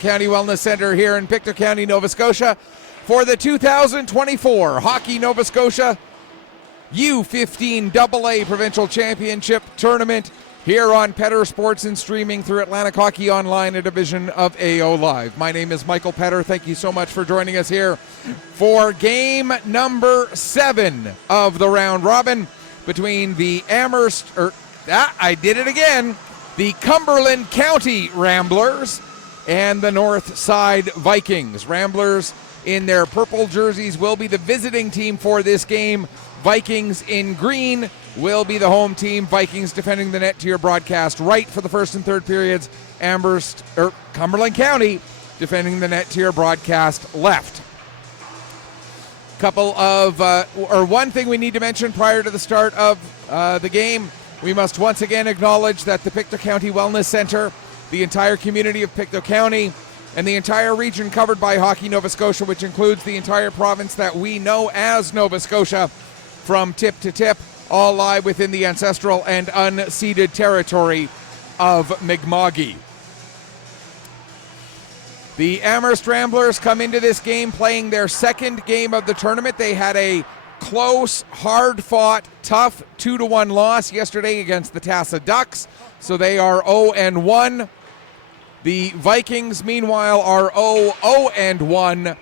County Wellness Center here in Pictou County, Nova Scotia for the 2024 Hockey Nova Scotia U15AA Provincial Championship Tournament here on Petter Sports and streaming through Atlantic Hockey Online, a division of AO Live. My name is Michael Petter. Thank you so much for joining us here for game number 7 of the round robin between the the Cumberland County Ramblers and the North Side Vikings. Ramblers in their purple jerseys will be the visiting team for this game. Vikings in green will be the home team. Vikings defending the net to your broadcast right for the first and third periods. Cumberland County defending the net to your broadcast left. One thing we need to mention prior to the start of the game, we must once again acknowledge that the Pictou County Wellness Center, the entire community of Pictou County, and the entire region covered by Hockey Nova Scotia, which includes the entire province that we know as Nova Scotia, from tip to tip, all lie within the ancestral and unceded territory of Mi'kma'ki. The Amherst Ramblers come into this game playing their second game of the tournament. They had a close, hard-fought, tough 2-1 loss yesterday against the Tassa Ducks, so they are 0-1. The Vikings, meanwhile, are 0-1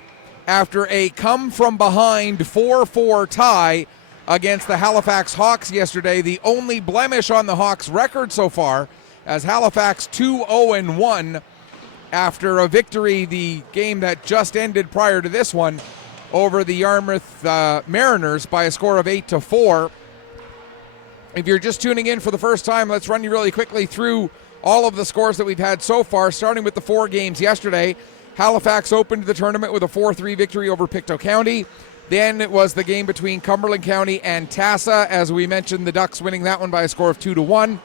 after a come-from-behind 4-4 tie against the Halifax Hawks yesterday. The only blemish on the Hawks' record so far, as Halifax 2-0-1 after a victory, the game that just ended prior to this one, over the Yarmouth Mariners by a score of 8-4. If you're just tuning in for the first time, let's run you really quickly through all of the scores that we've had so far, starting with the 4 games yesterday. Halifax opened the tournament with a 4-3 victory over Pictou County. Then it was the game between Cumberland County and Tassa. As we mentioned, the Ducks winning that one by a score of 2-1.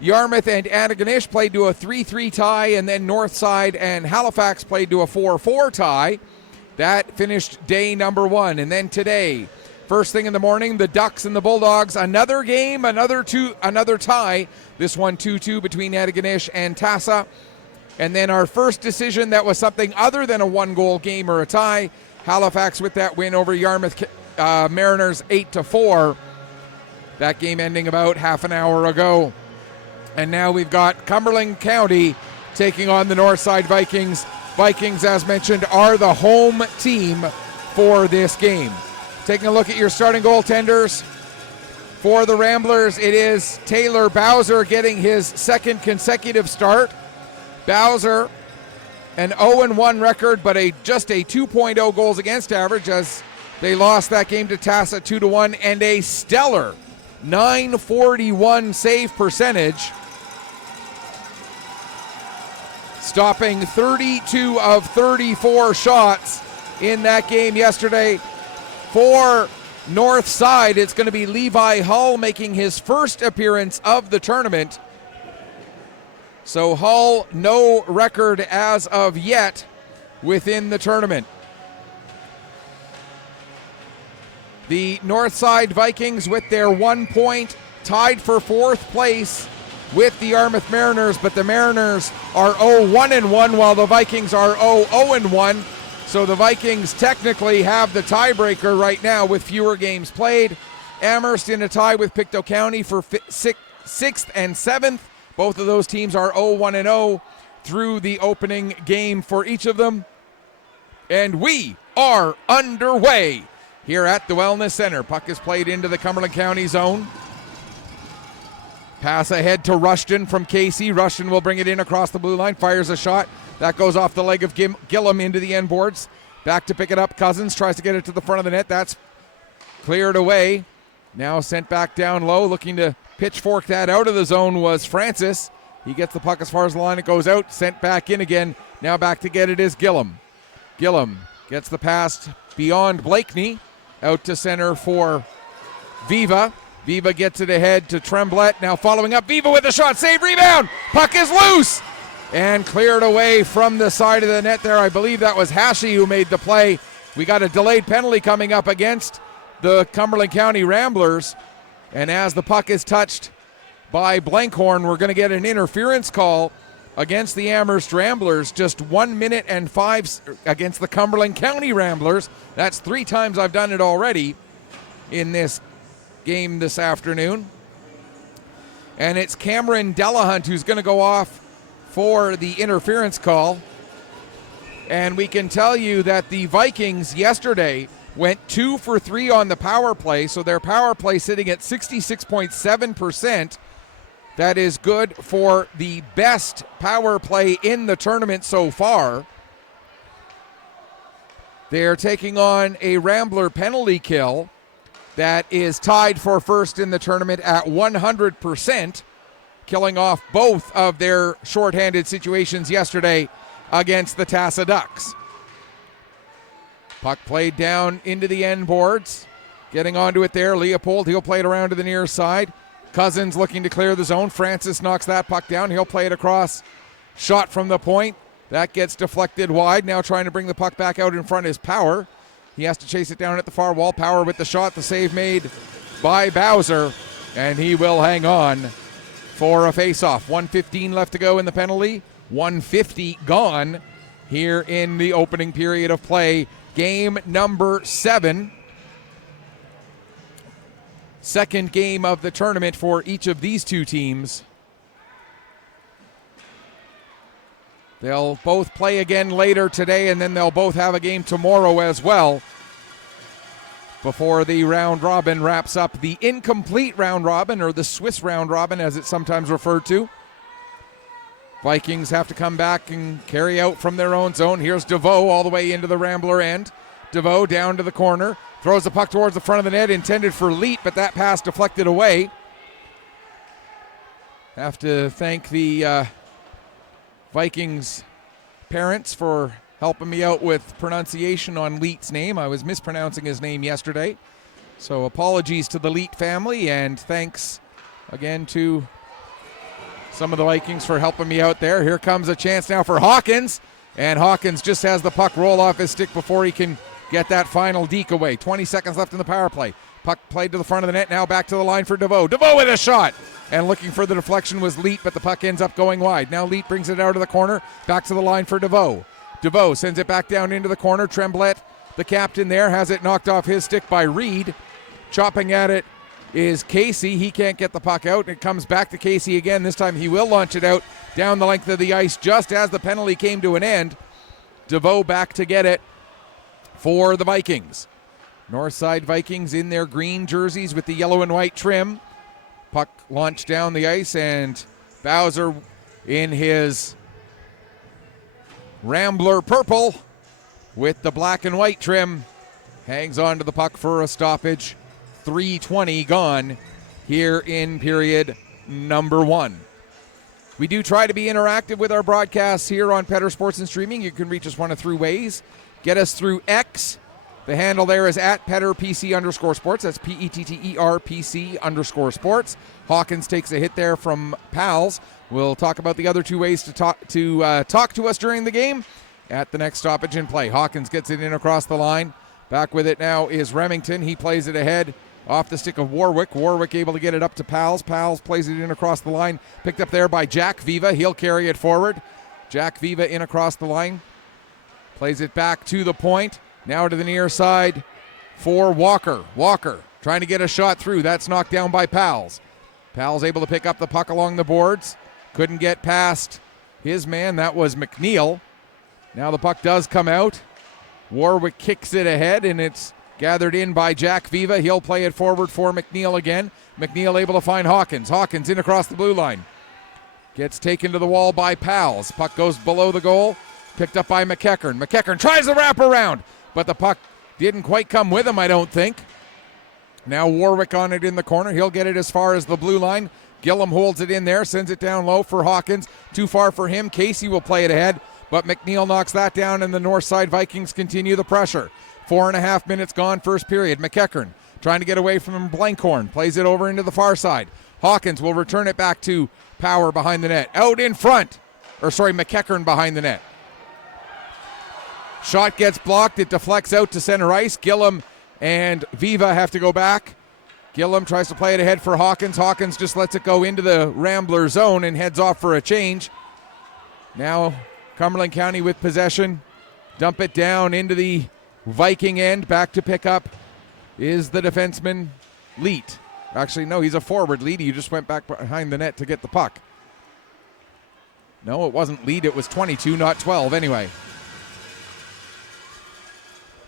Yarmouth and Antigonish played to a 3-3 tie, and then Northside and Halifax played to a 4-4 tie. That finished day number 1. And then today, first thing in the morning, the Ducks and the Bulldogs, another game, another tie. This one 2-2 between Antigonish and Tassa. And then our first decision that was something other than a 1-goal game or a tie, Halifax with that win over Yarmouth Mariners 8-4. That game ending about half an hour ago. And now we've got Cumberland County taking on the Northside Vikings. Vikings, as mentioned, are the home team for this game. Taking a look at your starting goaltenders for the Ramblers, it is Taylor Bowser getting his second consecutive start. Bowser, an 0-1 record, but just a 2.0 goals against average, as they lost that game to Tassa 2-1, and a stellar .941 save percentage, stopping 32 of 34 shots in that game yesterday. For Northside, it's going to be Levi Hull making his first appearance of the tournament. So Hull, no record as of yet within the tournament. The Northside Vikings with their 1 point, tied for 4th place with the Yarmouth Mariners, but the Mariners are 0-1-1 while the Vikings are 0-1. So the Vikings technically have the tiebreaker right now with fewer games played. Amherst in a tie with Pictou County for 6th and 7th. Both of those teams are 0-1-0 through the opening game for each of them. And we are underway here at the Wellness Center. Puck is played into the Cumberland County zone. Pass ahead to Rushton from Casey. Rushton will bring it in across the blue line, fires a shot. That goes off the leg of Gillum into the end boards. Back to pick it up. Cousins tries to get it to the front of the net. That's cleared away. Now sent back down low. Looking to pitchfork that out of the zone was Francis. He gets the puck as far as the line. It goes out. Sent back in again. Now back to get it is Gillum. Gillum gets the pass beyond Blakeney. Out to center for Viva. Viva gets it ahead to Tremblett. Now following up. Viva with a shot. Save, rebound. Puck is loose. And cleared away from the side of the net there. I believe that was Hashi who made the play. We got a delayed penalty coming up against the Cumberland County Ramblers. And as the puck is touched by Blankhorn, we're going to get an interference call against the Amherst Ramblers, just 1 minute and 5 against the Cumberland County Ramblers. That's 3 times I've done it already in this game this afternoon. And it's Cameron Delahunt who's going to go off for the interference call. And we can tell you that the Vikings yesterday went 2 for 3 on the power play, so their power play sitting at 66.7%. That is good for the best power play in the tournament so far. They're taking on a Rambler penalty kill that is tied for first in the tournament at 100%, killing off both of their shorthanded situations yesterday against the Tassa Ducks. Puck played down into the end boards. Getting onto it there, Leopold, he'll play it around to the near side. Cousins looking to clear the zone. Francis knocks that puck down. He'll play it across. Shot from the point. That gets deflected wide. Now trying to bring the puck back out in front is Power. He has to chase it down at the far wall. Power with the shot. The save made by Bowser. And he will hang on for a face-off. 1:15 left to go in the penalty. 1:50 gone here in the opening period of play. Game number 7. Second game of the tournament for each of these two teams. They'll both play again later today, and then they'll both have a game tomorrow as well before the round robin wraps up. The incomplete round robin, or the Swiss round robin as it's sometimes referred to. Vikings have to come back and carry out from their own zone. Here's DeVoe all the way into the Rambler end. DeVoe down to the corner. Throws the puck towards the front of the net, intended for Leet, but that pass deflected away. Have to thank the Vikings parents for helping me out with pronunciation on Leet's name. I was mispronouncing his name yesterday. So apologies to the Leet family, and thanks again to some of the Vikings for helping me out there. Here comes a chance now for Hawkins, and Hawkins just has the puck roll off his stick before he can get that final deke away. 20 seconds left in the power play. Puck played to the front of the net, now back to the line for DeVoe. DeVoe with a shot! And looking for the deflection was Leet, but the puck ends up going wide. Now Leet brings it out of the corner, back to the line for DeVoe. DeVoe sends it back down into the corner. Tremblay, the captain there, has it knocked off his stick by Reed. Chopping at it is Casey. He can't get the puck out. It comes back to Casey again. This time he will launch it out down the length of the ice just as the penalty came to an end. DeVoe back to get it for the Vikings. Northside Vikings in their green jerseys with the yellow and white trim. Puck launched down the ice, and Bowser in his Rambler purple with the black and white trim hangs on to the puck for a stoppage. 3:20 gone here in period number 1. We do try to be interactive with our broadcasts here on Petter Sports and Streaming. You can reach us one of 3 ways. Get us through X. The handle there is at PetterPC_sports. That's PETTERPC_sports. Hawkins takes a hit there from Pals. We'll talk about the other 2 ways to talk to us during the game at the next stoppage in play. Hawkins gets it in across the line. Back with it now is Remington. He plays it ahead off the stick of Warwick. Warwick able to get it up to Pals. Pals plays it in across the line. Picked up there by Jack Viva. He'll carry it forward. Jack Viva in across the line. Plays it back to the point. Now to the near side for Walker. Walker trying to get a shot through. That's knocked down by Pals. Pals able to pick up the puck along the boards. Couldn't get past his man. That was McNeil. Now the puck does come out. Warwick kicks it ahead, and it's gathered in by Jack Viva. He'll play it forward for McNeil again. McNeil able to find Hawkins. Hawkins in across the blue line. Gets taken to the wall by Pals. Puck goes below the goal. Picked up by McEachern. McEachern tries the wraparound, but the puck didn't quite come with him, I don't think. Now Warwick on it in the corner. He'll get it as far as the blue line. Gillum holds it in there, sends it down low for Hawkins. Too far for him. Casey will play it ahead, but McNeil knocks that down, and the Northside Vikings continue the pressure. 4.5 minutes gone, first period. McEachern trying to get away from Blankhorn. Plays it over into the far side. Hawkins will return it back to Power behind the net. Out in front. McEachern behind the net. Shot gets blocked. It deflects out to center ice. Gillum and Viva have to go back. Gillum tries to play it ahead for Hawkins. Hawkins just lets it go into the Rambler zone and heads off for a change. Now Cumberland County with possession. Dump it down into the Viking end. Back to pick up is the defenseman, Leet. Actually, no, he's a forward. Leet, he just went back behind the net to get the puck. No, it wasn't Leet. It was 22, not 12 anyway.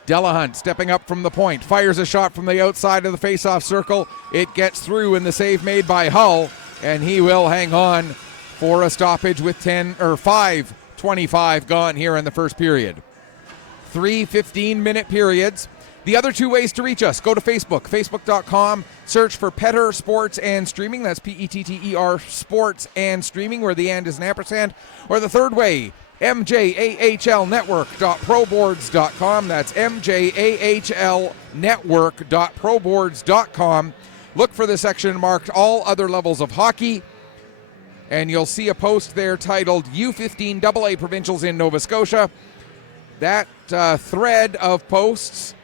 Delahunt stepping up from the point. Fires a shot from the outside of the face-off circle. It gets through, and the save made by Hull. And he will hang on for a stoppage with 5:25 gone here in the first period. 3 15-minute periods. The other two ways to reach us, go to Facebook, facebook.com, search for Petter Sports and Streaming. That's Petter Sports and Streaming, where the and is an ampersand. Or the third way, mjahlnetwork.proboards.com. That's mjahlnetwork.proboards.com. Look for the section marked All Other Levels of Hockey, and you'll see a post there titled U15AA Provincials in Nova Scotia. That thread of posts,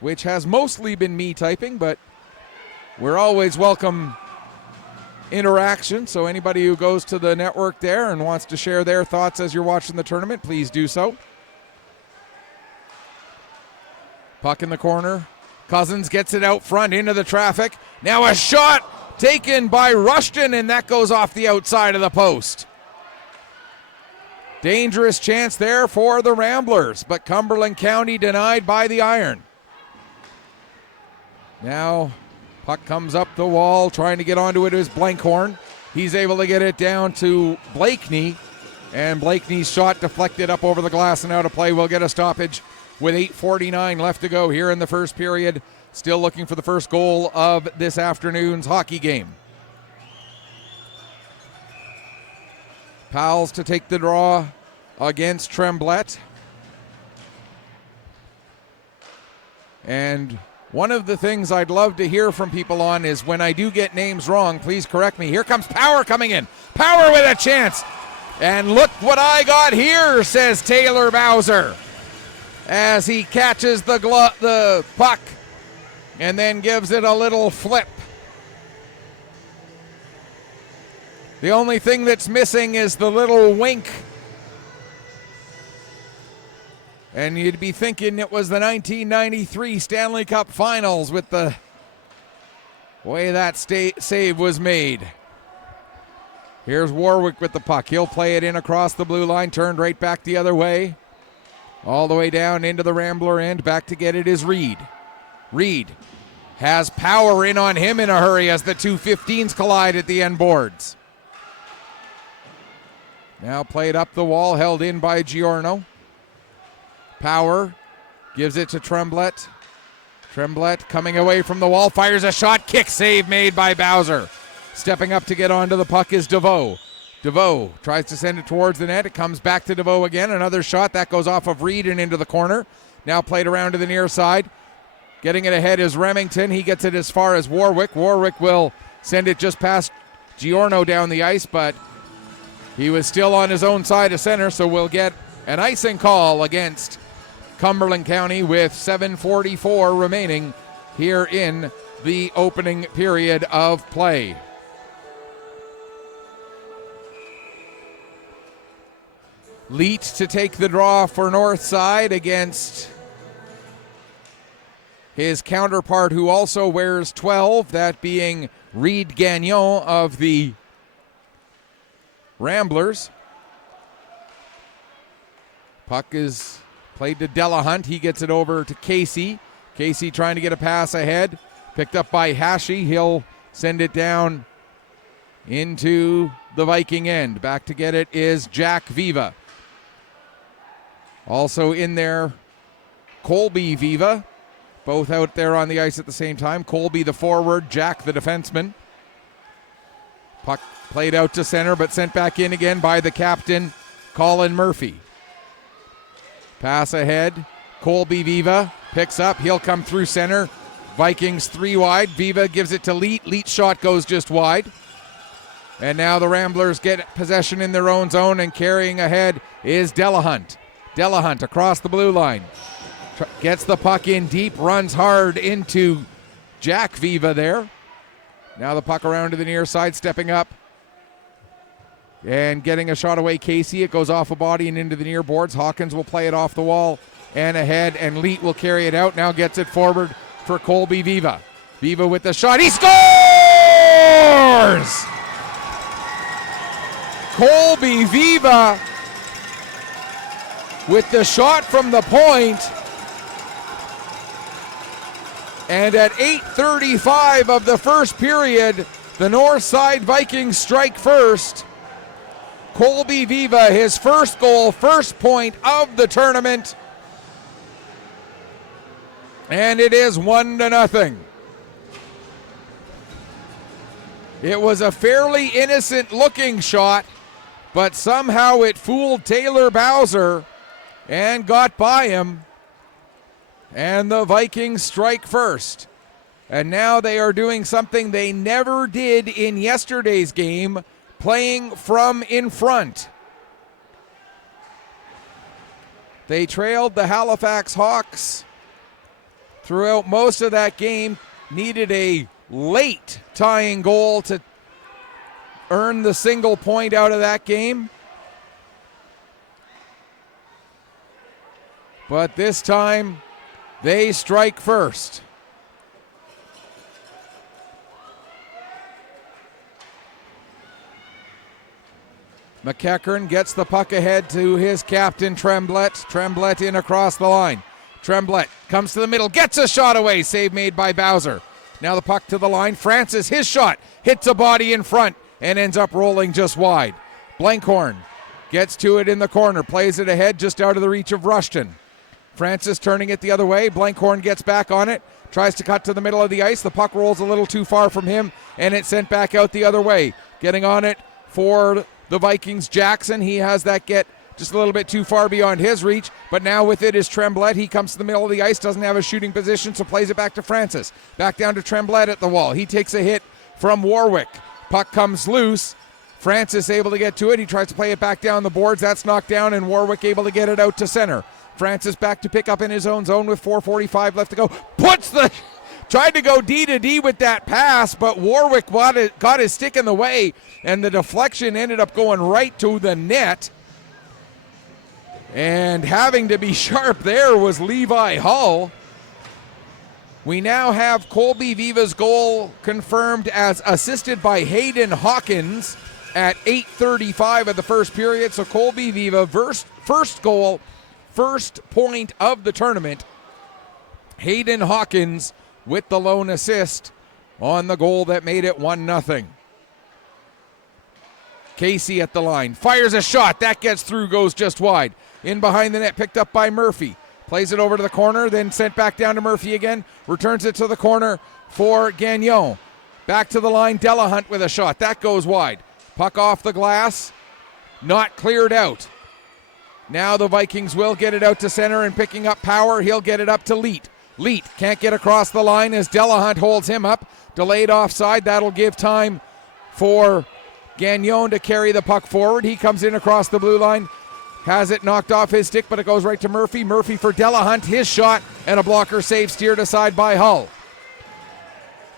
which has mostly been me typing, but we're always welcome interaction. So anybody who goes to the network there and wants to share their thoughts as you're watching the tournament, please do so. Puck in the corner. Cousins gets it out front into the traffic. Now a shot taken by Rushton, and that goes off the outside of the post. Dangerous chance there for the Ramblers, but Cumberland County denied by the iron. Now puck comes up the wall, trying to get onto it is Blankhorn. He's able to get it down to Blakeney, and Blakeney's shot deflected up over the glass and out of play. We'll get a stoppage with 8:49 left to go here in the first period. Still looking for the first goal of this afternoon's hockey game. Pals to take the draw against Tremblay. And one of the things I'd love to hear from people on is when I do get names wrong, please correct me. Here comes Power coming in. Power with a chance. And look what I got here, says Taylor Bowser, as he catches the puck and then gives it a little flip. The only thing that's missing is the little wink. And you'd be thinking it was the 1993 Stanley Cup Finals with the way that save was made. Here's Warwick with the puck. He'll play it in across the blue line, turned right back the other way. All the way down into the Rambler end. Back to get it is Reed. Reed has Power in on him in a hurry as the two 15s collide at the end boards. Now played up the wall, held in by Giorno. Power gives it to Tremblay. Tremblay coming away from the wall, fires a shot, kick save made by Bowser. Stepping up to get onto the puck is DeVoe. DeVoe tries to send it towards the net. It comes back to DeVoe again. Another shot that goes off of Reed and into the corner. Now played around to the near side. Getting it ahead is Remington. He gets it as far as Warwick. Warwick will send it just past Giorno down the ice, but he was still on his own side of center, so we'll get an icing call against Cumberland County with 7:44 remaining here in the opening period of play. Leet to take the draw for Northside against his counterpart, who also wears 12, that being Reed Gagnon of the Ramblers. Puck is played to Delahunt. He gets it over to Casey. Casey trying to get a pass ahead. Picked up by Hashi. He'll send it down into the Viking end. Back to get it is Jack Viva. Also in there, Colby Viva. Both out there on the ice at the same time. Colby the forward, Jack the defenseman. Puck played out to center, but sent back in again by the captain, Colin Murphy. Pass ahead. Colby Viva picks up. He'll come through center. Vikings 3 wide. Viva gives it to Leet. Leet's shot goes just wide. And now the Ramblers get possession in their own zone, and carrying ahead is Delahunt. Delahunt across the blue line. Gets the puck in deep, runs hard into Jack Viva there. Now the puck around to the near side, stepping up And getting a shot away, Casey. It goes off a body and into the near boards. Hawkins will play it off the wall and ahead, and Leet will carry it out. Now gets it forward for Colby Viva. Viva with the shot. He scores! Colby Viva with the shot from the point. And at 8:35 of the first period, the Northside Vikings strike first. Colby Viva, his first goal, first point of the tournament. And it is 1-0. It was a fairly innocent looking shot, but somehow it fooled Taylor Bowser and got by him. And the Vikings strike first. And now they are doing something they never did in yesterday's game, playing from in front. They trailed the Halifax Hawks throughout most of that game, needed a late tying goal to earn the single point out of that game. But this time, they strike first. McEachern gets the puck ahead to his captain, Tremblett. Tremblett in across the line. Tremblett comes to the middle, gets a shot away. Save made by Bowser. Now the puck to the line. Francis, his shot, hits a body in front and ends up rolling just wide. Blankhorn gets to it in the corner, plays it ahead just out of the reach of Rushton. Francis turning it the other way. Blankhorn gets back on it, tries to cut to the middle of the ice. The puck rolls a little too far from him, and it's sent back out the other way. Getting on it for the Vikings, Jackson. He has that get just a little bit too far beyond his reach, but now with it is Tremblett. He comes to the middle of the ice, doesn't have a shooting position, so plays it back to Francis. Back down to Tremblett at the wall. He takes a hit from Warwick. Puck comes loose. Francis able to get to it. He tries to play it back down the boards. That's knocked down, and Warwick able to get it out to center. Francis back to pick up in his own zone with 4:45 left to go. Tried to go D to D with that pass, but Warwick got his stick in the way, and the deflection ended up going right to the net. And having to be sharp there was Levi Hull. We now have Colby Viva's goal confirmed as assisted by Hayden Hawkins at 8:35 of the first period. So Colby Viva, first goal, first point of the tournament. Hayden Hawkins with the lone assist on the goal that made it 1-0. Casey at the line, fires a shot, that gets through, goes just wide. In behind the net, picked up by Murphy. Plays it over to the corner, then sent back down to Murphy again. Returns it to the corner for Gagnon. Back to the line, Delahunt with a shot, that goes wide. Puck off the glass, not cleared out. Now the Vikings will get it out to center, and picking up power, he'll get it up to Leet. Leet can't get across the line as Delahunt holds him up. Delayed offside. That'll give time for Gagnon to carry the puck forward. He comes in across the blue line. Has it knocked off his stick, but it goes right to Murphy. Murphy for Delahunt. His shot and a blocker save steered aside by Hull.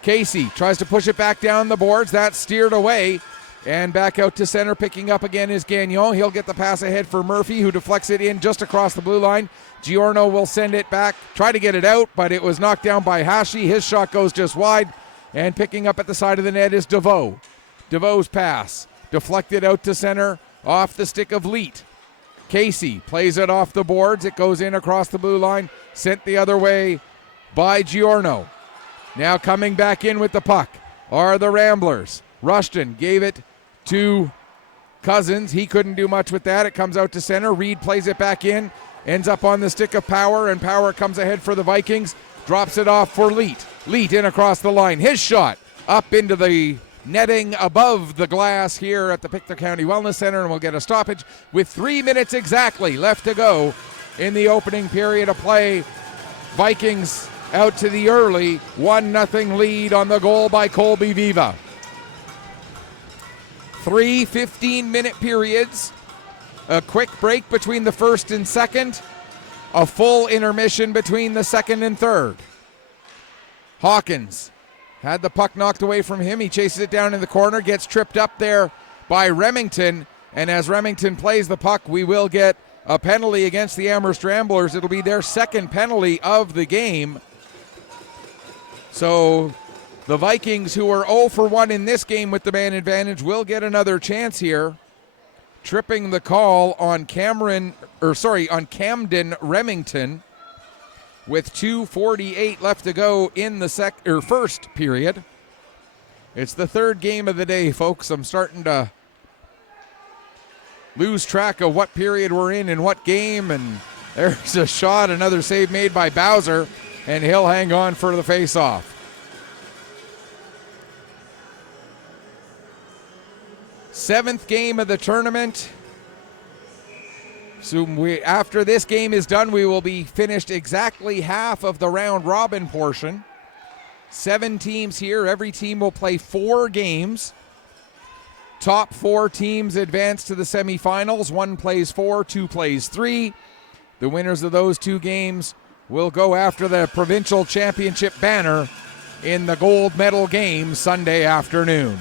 Casey tries to push it back down the boards. That's steered away. And back out to center, picking up again is Gagnon. He'll get the pass ahead for Murphy, who deflects it in just across the blue line. Giorno will send it back, try to get it out, but it was knocked down by Hashi. His shot goes just wide. And picking up at the side of the net is DeVoe. DeVoe's pass, deflected out to center, off the stick of Leet. Casey plays it off the boards. It goes in across the blue line, sent the other way by Giorno. Now coming back in with the puck are the Ramblers. Rushton gave it to Cousins. He couldn't do much with that. It comes out to center. Reed plays it back in. Ends up on the stick of Power, and Power comes ahead for the Vikings. Drops it off for Leet. Leet in across the line. His shot up into the netting above the glass here at the Pictou County Wellness Center, and we'll get a stoppage with 3 minutes exactly left to go in the opening period of play. Vikings out to the early 1-0 lead on the goal by Colby Viva. 3 15-minute periods, a quick break between the first and second, a full intermission between the second and third. Hawkins had the puck knocked away from him. He chases it down in the corner, gets tripped up there by Remington, And as Remington plays the puck, we will get a penalty against the Amherst Ramblers. It'll be their second penalty of the game. So the Vikings, who are 0 for 1 in this game with the man advantage, will get another chance here. Tripping the call on Camden Remington with 2:48 left to go in the first period. It's the third game of the day, folks. I'm starting to lose track of what period we're in and what game, and there's a shot, another save made by Bowser, and he'll hang on for the face-off. Seventh game of the tournament. So after this game is done, we will be finished exactly half of the round robin portion. 7 teams here. Every team will play 4 games. Top 4 teams advance to the semifinals. 1 plays 4, 2 plays 3. The winners of those 2 games will go after the provincial championship banner in the gold medal game Sunday afternoon.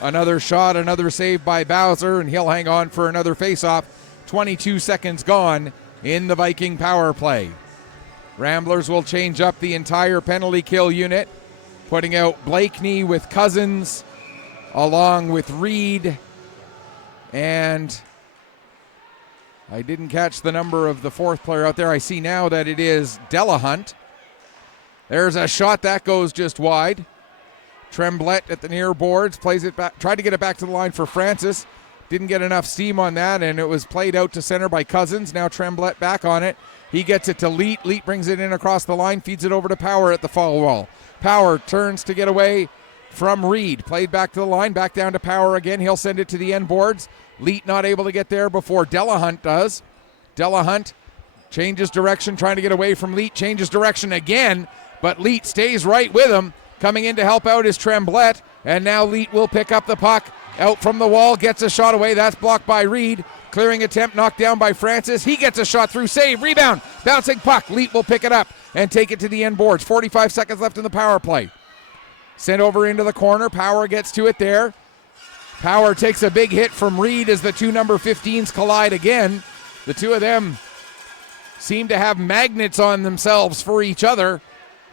Another shot, another save by Bowser, and he'll hang on for another faceoff. 22 seconds gone in the Viking power play. Ramblers will change up the entire penalty kill unit, putting out Blakeney with Cousins, along with Reed, and I didn't catch the number of the fourth player out there. I see now that it is Delahunt. There's a shot that goes just wide. Tremblay at the near boards, plays it back, tried to get it back to the line for Francis. Didn't get enough steam on that, and it was played out to center by Cousins. Now Tremblay back on it. He gets it to Leet. Leet brings it in across the line, feeds it over to Power at the foul wall. Power turns to get away from Reed. Played back to the line, back down to Power again. He'll send it to the end boards. Leet not able to get there before Delahunt does. Delahunt changes direction, trying to get away from Leet. Changes direction again, but Leet stays right with him. Coming in to help out is Tremblay, and now Leet will pick up the puck. Out from the wall, gets a shot away. That's blocked by Reed. Clearing attempt knocked down by Francis. He gets a shot through, save, rebound, bouncing puck. Leet will pick it up and take it to the end boards. 45 seconds left in the power play. Sent over into the corner. Power gets to it there. Power takes a big hit from Reed as the 2 number 15s collide again. The 2 of them seem to have magnets on themselves for each other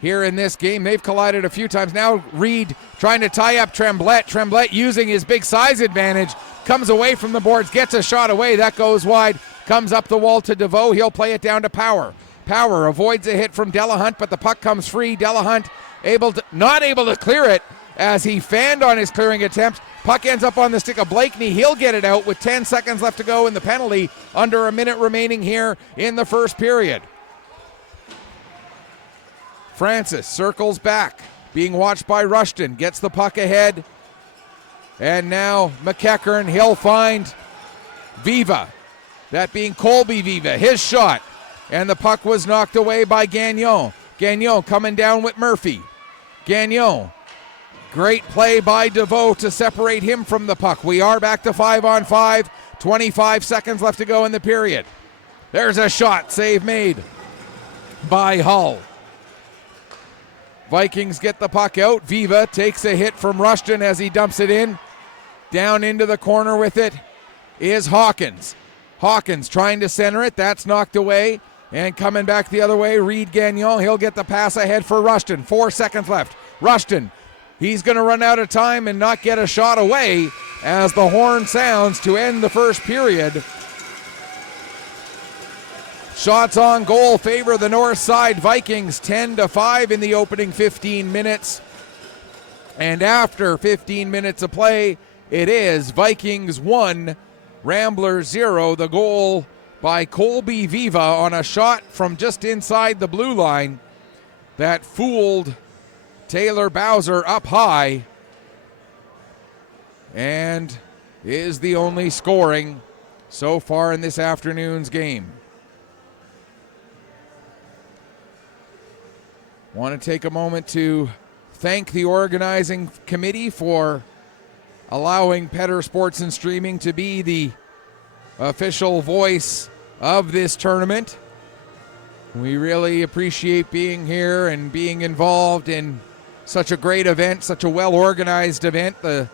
here in this game. They've collided a few times. Now Reed trying to tie up Tremblay. Tremblay using his big size advantage. Comes away from the boards, gets a shot away. That goes wide. Comes up the wall to DeVoe. He'll play it down to Power. Power avoids a hit from Delahunt, but the puck comes free. Delahunt not able to clear it as he fanned on his clearing attempt. Puck ends up on the stick of Blakeney. He'll get it out with 10 seconds left to go in the penalty. Under a minute remaining here in the first period. Francis circles back, being watched by Rushton, gets the puck ahead, and now McEachern, he'll find Viva, that being Colby Viva, his shot, and the puck was knocked away by Gagnon. Gagnon coming down with Murphy. Gagnon, great play by DeVoe to separate him from the puck. We are back to 5-on-5, 25 seconds left to go in the period. There's a shot, save made by Hull. Vikings get the puck out. Viva takes a hit from Rushton as he dumps it in. Down into the corner with it is Hawkins. Hawkins trying to center it. That's knocked away. And coming back the other way, Reed Gagnon. He'll get the pass ahead for Rushton. 4 seconds left. Rushton, he's going to run out of time and not get a shot away as the horn sounds to end the first period. Shots on goal favor the north side Vikings 10-5 in the opening 15 minutes. And after 15 minutes of play, it is Vikings 1, Ramblers 0. The goal by Colby Viva on a shot from just inside the blue line that fooled Taylor Bowser up high and is the only scoring so far in this afternoon's game. Want to take a moment to thank the organizing committee for allowing Petter Sports and Streaming to be the official voice of this tournament. We really appreciate being here and being involved in such a great event, such a well-organized event. The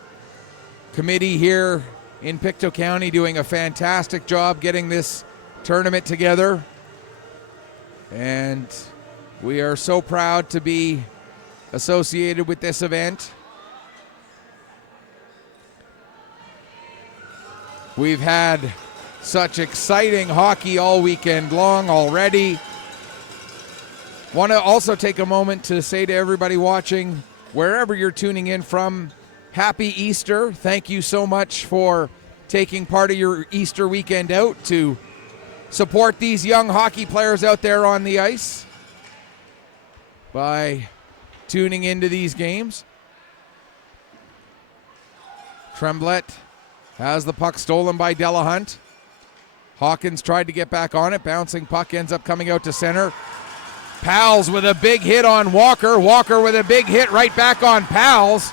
committee here in Pictou County doing a fantastic job getting this tournament together. And we are so proud to be associated with this event. We've had such exciting hockey all weekend long already. Want to also take a moment to say to everybody watching, wherever you're tuning in from, Happy Easter. Thank you so much for taking part of your Easter weekend out to support these young hockey players out there on the ice by tuning into these games. Tremblay has the puck stolen by Delahunt. Hawkins tried to get back on it. Bouncing puck ends up coming out to center. Pals with a big hit on Walker. Walker with a big hit right back on Pals.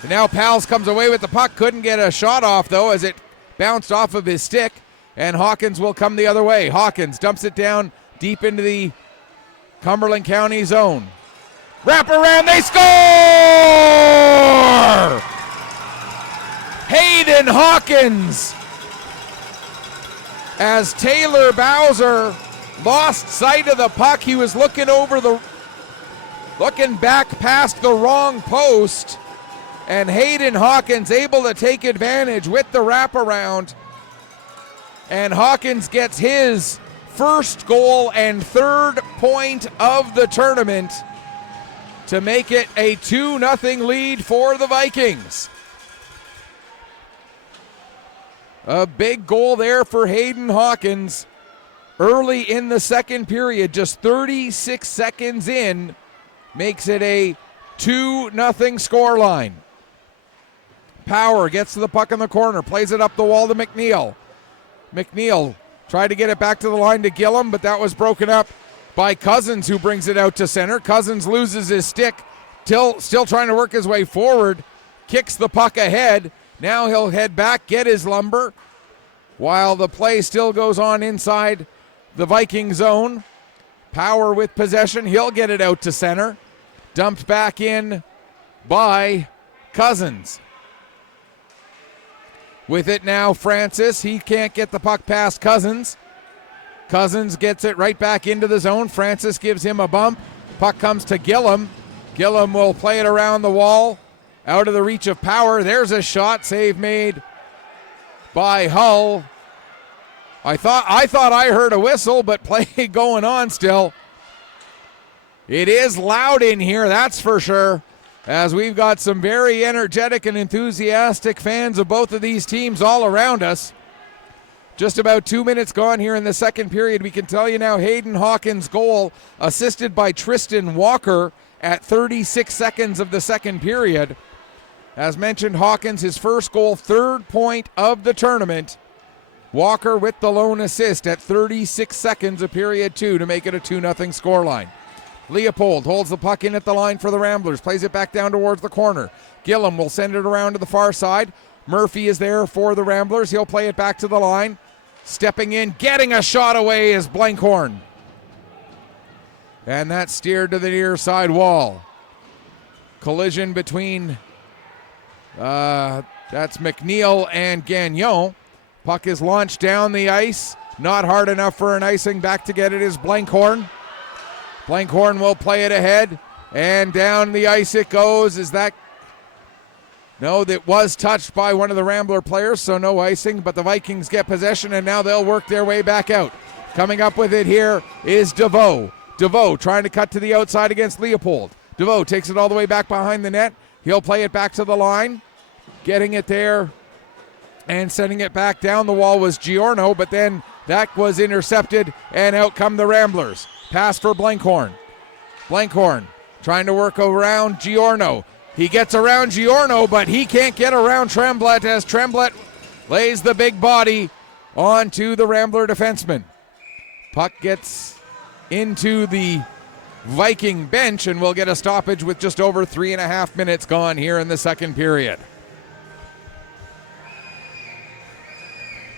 And now Pals comes away with the puck. Couldn't get a shot off, though, as it bounced off of his stick. And Hawkins will come the other way. Hawkins dumps it down deep into the Cumberland County zone. Wrap around, they score! Hayden Hawkins, as Taylor Bowser lost sight of the puck. He was looking back past the wrong post, and Hayden Hawkins able to take advantage with the wraparound, and Hawkins gets his first goal and third point of the tournament to make it a 2-0 lead for the Vikings. A big goal there for Hayden Hawkins early in the second period, just 36 seconds in, makes it a 2-0 scoreline. Power gets to the puck in the corner, plays it up the wall to McNeil. McNeil tried to get it back to the line to Gillum, but that was broken up by Cousins, who brings it out to center. Cousins loses his stick, still trying to work his way forward, kicks the puck ahead. Now he'll head back, get his lumber, while the play still goes on inside the Viking zone. Power with possession, he'll get it out to center. Dumped back in by Cousins. With it now, Francis. He can't get the puck past Cousins. Cousins gets it right back into the zone. Francis gives him a bump. Puck comes to Gillum. Gillum will play it around the wall, out of the reach of Power. There's a shot, save made by Hull. I thought I heard a whistle, but play going on still. It is loud in here, that's for sure, as we've got some very energetic and enthusiastic fans of both of these teams all around us. Just about 2 minutes gone here in the second period. We can tell you now Hayden Hawkins' goal, assisted by Tristan Walker at 36 seconds of the second period. As mentioned, Hawkins, his first goal, third point of the tournament. Walker with the lone assist at 36 seconds of period 2 to make it a 2-0 scoreline. Leopold holds the puck in at the line for the Ramblers, plays it back down towards the corner. Gillum will send it around to the far side. Murphy is there for the Ramblers. He'll play it back to the line. Stepping in, getting a shot away is Blankhorn. And that's steered to the near side wall. Collision between, that's McNeil and Gagnon. Puck is launched down the ice. Not hard enough for an icing. Back to get it is Blankhorn. Blankhorn will play it ahead, and down the ice it goes. Is that? No, that was touched by one of the Rambler players, so no icing, but the Vikings get possession, and now they'll work their way back out. Coming up with it here is DeVoe. DeVoe trying to cut to the outside against Leopold. DeVoe takes it all the way back behind the net. He'll play it back to the line. Getting it there and sending it back down the wall was Giorno, but then that was intercepted, and out come the Ramblers. Pass for Blankhorn. Blankhorn trying to work around Giorno. He gets around Giorno, but he can't get around Tremblay as Tremblay lays the big body onto the Rambler defenseman. Puck gets into the Viking bench, and we'll get a stoppage with just over 3.5 minutes gone here in the second period.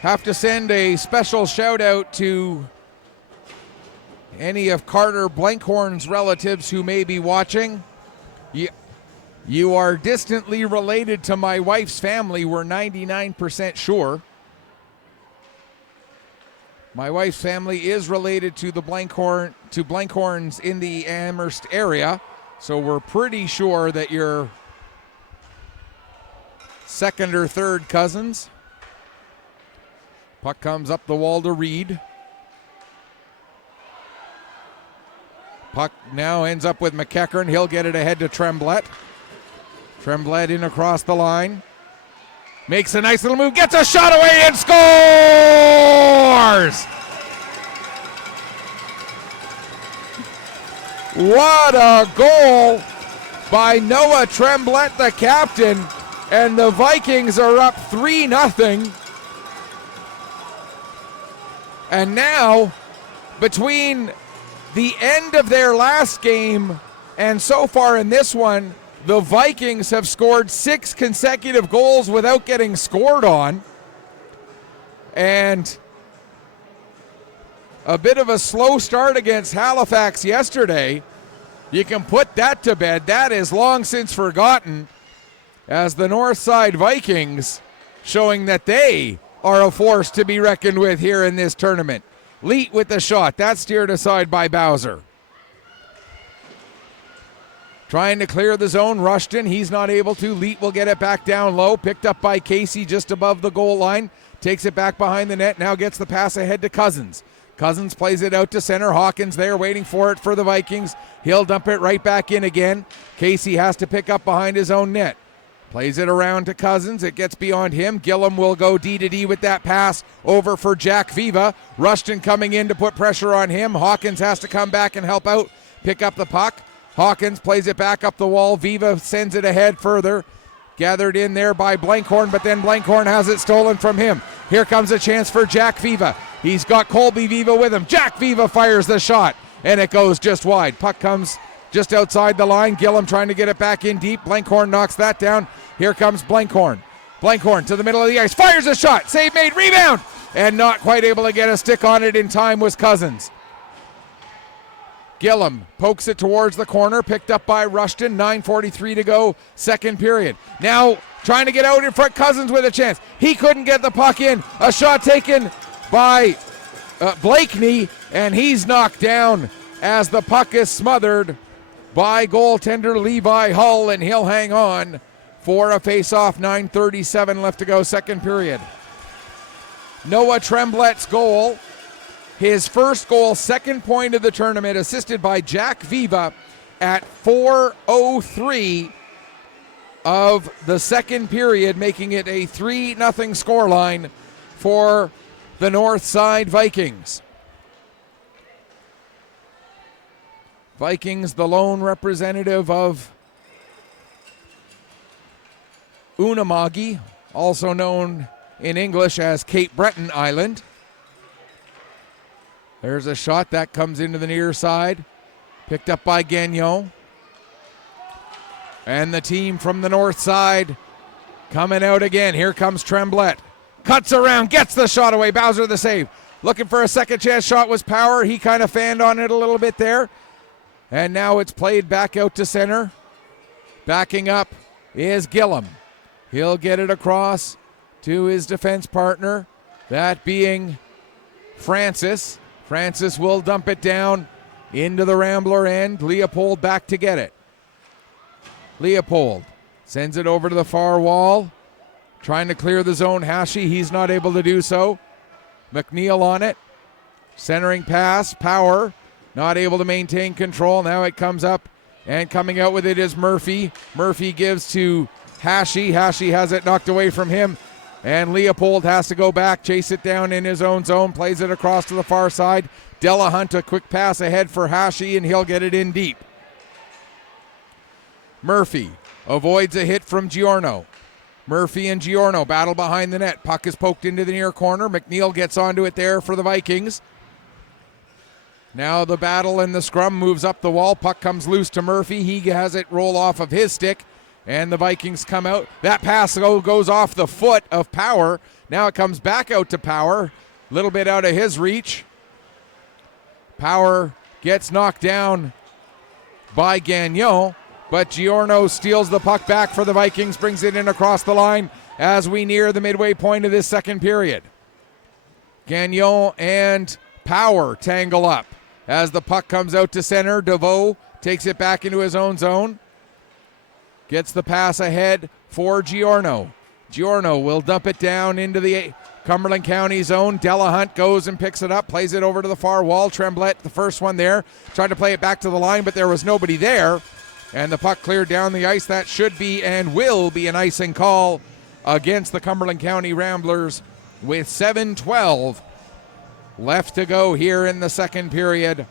Have to send a special shout out to any of Carter Blankhorn's relatives who may be watching. You are distantly related to my wife's family, we're 99% sure. My wife's family is related to the Blankhorns in the Amherst area, so we're pretty sure that you're second or third cousins. Puck comes up the wall to Reed. Puck now ends up with McEachern. He'll get it ahead to Tremblay. Tremblay in across the line. Makes a nice little move, gets a shot away and scores! What a goal by Noah Tremblay, the captain, and the Vikings are up 3-0. And now, between the end of their last game and so far in this one, the Vikings have scored 6 consecutive goals without getting scored on. And a bit of a slow start against Halifax yesterday. You can put that to bed. That is long since forgotten, as the Northside Vikings showing that they are a force to be reckoned with here in this tournament. Leet with the shot. That's steered aside by Bowser. Trying to clear the zone, Rushton, he's not able to. Leet will get it back down low, picked up by Casey just above the goal line, takes it back behind the net, now gets the pass ahead to Cousins. Cousins plays it out to center, Hawkins there waiting for it for the Vikings. He'll dump it right back in again. Casey has to pick up behind his own net. Plays it around to Cousins, it gets beyond him. Gillum will go D-to-D with that pass over for Jack Viva. Rushton coming in to put pressure on him. Hawkins has to come back and help out, pick up the puck. Hawkins plays it back up the wall. Viva sends it ahead further. Gathered in there by Blankhorn, but then Blankhorn has it stolen from him. Here comes a chance for Jack Viva. He's got Colby Viva with him. Jack Viva fires the shot, and it goes just wide. Puck comes just outside the line. Gillum trying to get it back in deep. Blankhorn knocks that down. Here comes Blankhorn. Blankhorn to the middle of the ice. Fires a shot. Save made. Rebound. And not quite able to get a stick on it in time was Cousins. Gillum pokes it towards the corner, picked up by Rushton. 9:43 to go, second period. Now trying to get out in front, Cousins with a chance. He couldn't get the puck in. A shot taken by Blakeney, and he's knocked down as the puck is smothered by goaltender Levi Hull, and he'll hang on for a face-off. 9:37 left to go, second period. Noah Tremblay's goal. His first goal, second point of the tournament, assisted by Jack Viva at 4:03 of the second period, making it a 3-0 scoreline for the Northside Vikings. Vikings, the lone representative of Unama'ki, also known in English as Cape Breton Island. There's a shot that comes into the near side, picked up by Gagnon. And the team from the north side coming out again. Here comes Tremblay. Cuts around, gets the shot away. Bowser the save. Looking for a second chance shot was Power. He kind of fanned on it a little bit there. And now it's played back out to center. Backing up is Gillum. He'll get it across to his defense partner, that being Francis. Francis will dump it down into the Rambler end. Leopold back to get it. Leopold sends it over to the far wall. Trying to clear the zone. Hashi, he's not able to do so. McNeil on it. Centering pass. Power not able to maintain control. Now it comes up, and coming out with it is Murphy. Murphy gives to Hashi. Hashi has it knocked away from him. And Leopold has to go back, chase it down in his own zone, plays it across to the far side. Delahunt, a quick pass ahead for Hashi, and he'll get it in deep. Murphy avoids a hit from Giorno. Murphy and Giorno battle behind the net. Puck is poked into the near corner. McNeil gets onto it there for the Vikings. Now the battle and the scrum moves up the wall. Puck comes loose to Murphy. He has it roll off of his stick. And the Vikings come out. That pass goes off the foot of Power. Now it comes back out to Power. A little bit out of his reach. Power gets knocked down by Gagnon. but Giorno steals the puck back for the Vikings, brings it in across the line as we near the midway point of this second period. Gagnon and Power tangle up as the puck comes out to center. DeVoe takes it back into his own zone. Gets the pass ahead for Giorno. Giorno will dump it down into the Cumberland County zone. Delahunt goes and picks it up, plays it over to the far wall. Tremblay, the first one there, tried to play it back to the line, but there was nobody there. And the puck cleared down the ice. That should be and will be an icing call against the Cumberland County Ramblers with 7:12 left to go here in the second period.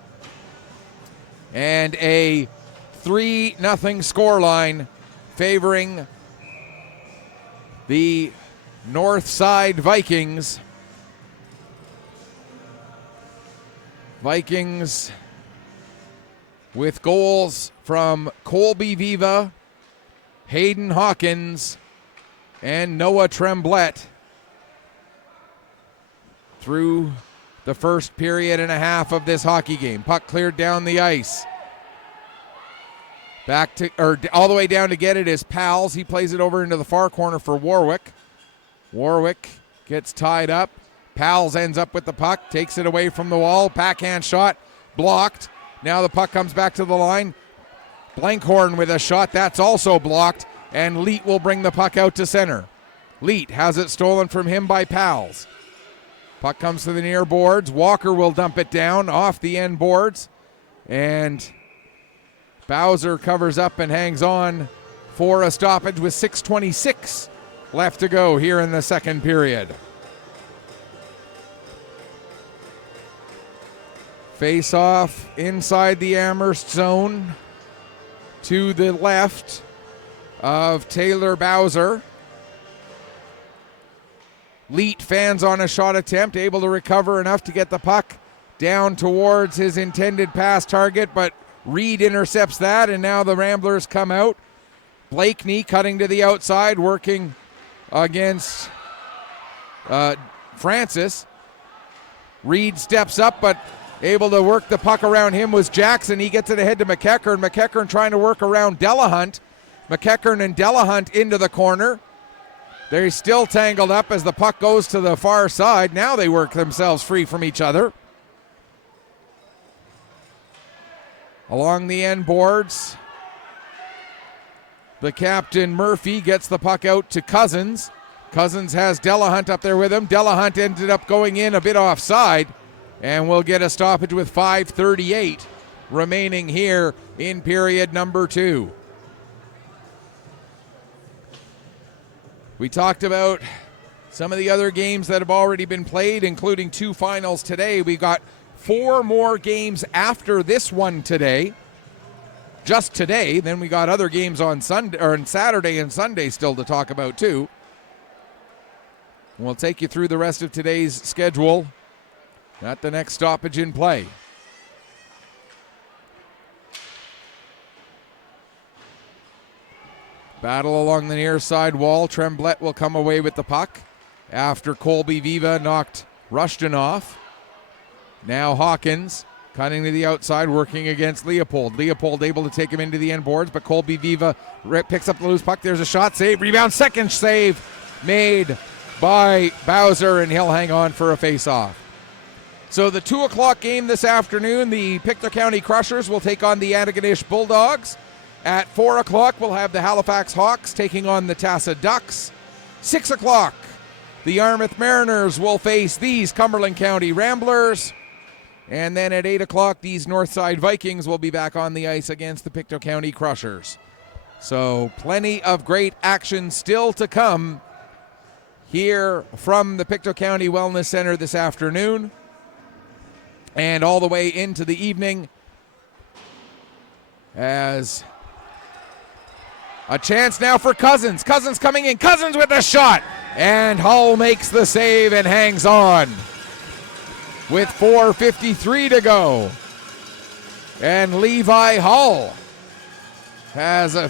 And a 3-0 scoreline favoring the Northside Vikings. Vikings with goals from Colby Viva, Hayden Hawkins, and Noah Tremblay through the first period and a half of this hockey game. Puck cleared down the ice. Back to, or all the way down to get it is Pals. He plays it over into the far corner for Warwick. Warwick gets tied up. Pals ends up with the puck, takes it away from the wall. Backhand shot, blocked. Now the puck comes back to the line. Blankhorn with a shot, that's also blocked. And Leet will bring the puck out to center. Leet has it stolen from him by Pals. Puck comes to the near boards. Walker will dump it down off the end boards. And Bowser covers up and hangs on for a stoppage with 6:26 left to go here in the second period. Face off inside the Amherst zone to the left of Taylor Bowser. Leet fans on a shot attempt, able to recover enough to get the puck down towards his intended pass target, but Reed intercepts that, and now the Ramblers come out. Blakeney cutting to the outside, working against Francis. Reed steps up, but able to work the puck around him was Jackson. He gets it ahead to McEachern. McEachern trying to work around Delahunt. McEachern and Delahunt into the corner. They're still tangled up as the puck goes to the far side. Now they work themselves free from each other. Along the end boards, the captain Murphy gets the puck out to Cousins. Cousins has Delahunt up there with him. Delahunt ended up going in a bit offside, and we'll get a stoppage with 5:38 remaining here in period number 2. We talked about some of the other games that have already been played, including 2 finals today. We got 4 more games after this one today. Just today. Then we got other games on Sunday or on Saturday and Sunday still to talk about too. We'll take you through the rest of today's schedule at the next stoppage in play. Battle along the near side wall. Tremblay will come away with the puck after Colby Viva knocked Rushton off. Now Hawkins cutting to the outside, working against Leopold. Leopold able to take him into the end boards, but Colby Viva picks up the loose puck. There's a shot, save, rebound, second save made by Bowser, and he'll hang on for a face-off. So the 2 o'clock game this afternoon, the Pictou County Crushers will take on the Antigonish Bulldogs. At 4 o'clock, we'll have the Halifax Hawks taking on the Tassa Ducks. 6 o'clock, the Yarmouth Mariners will face these Cumberland County Ramblers. And then at 8 o'clock, these Northside Vikings will be back on the ice against the Pictou County Crushers. So plenty of great action still to come here from the Pictou County Wellness Center this afternoon and all the way into the evening, as a chance now for Cousins. Cousins coming in. Cousins with a shot. And Hull makes the save and hangs on with 4:53 to go. And Levi Hull has a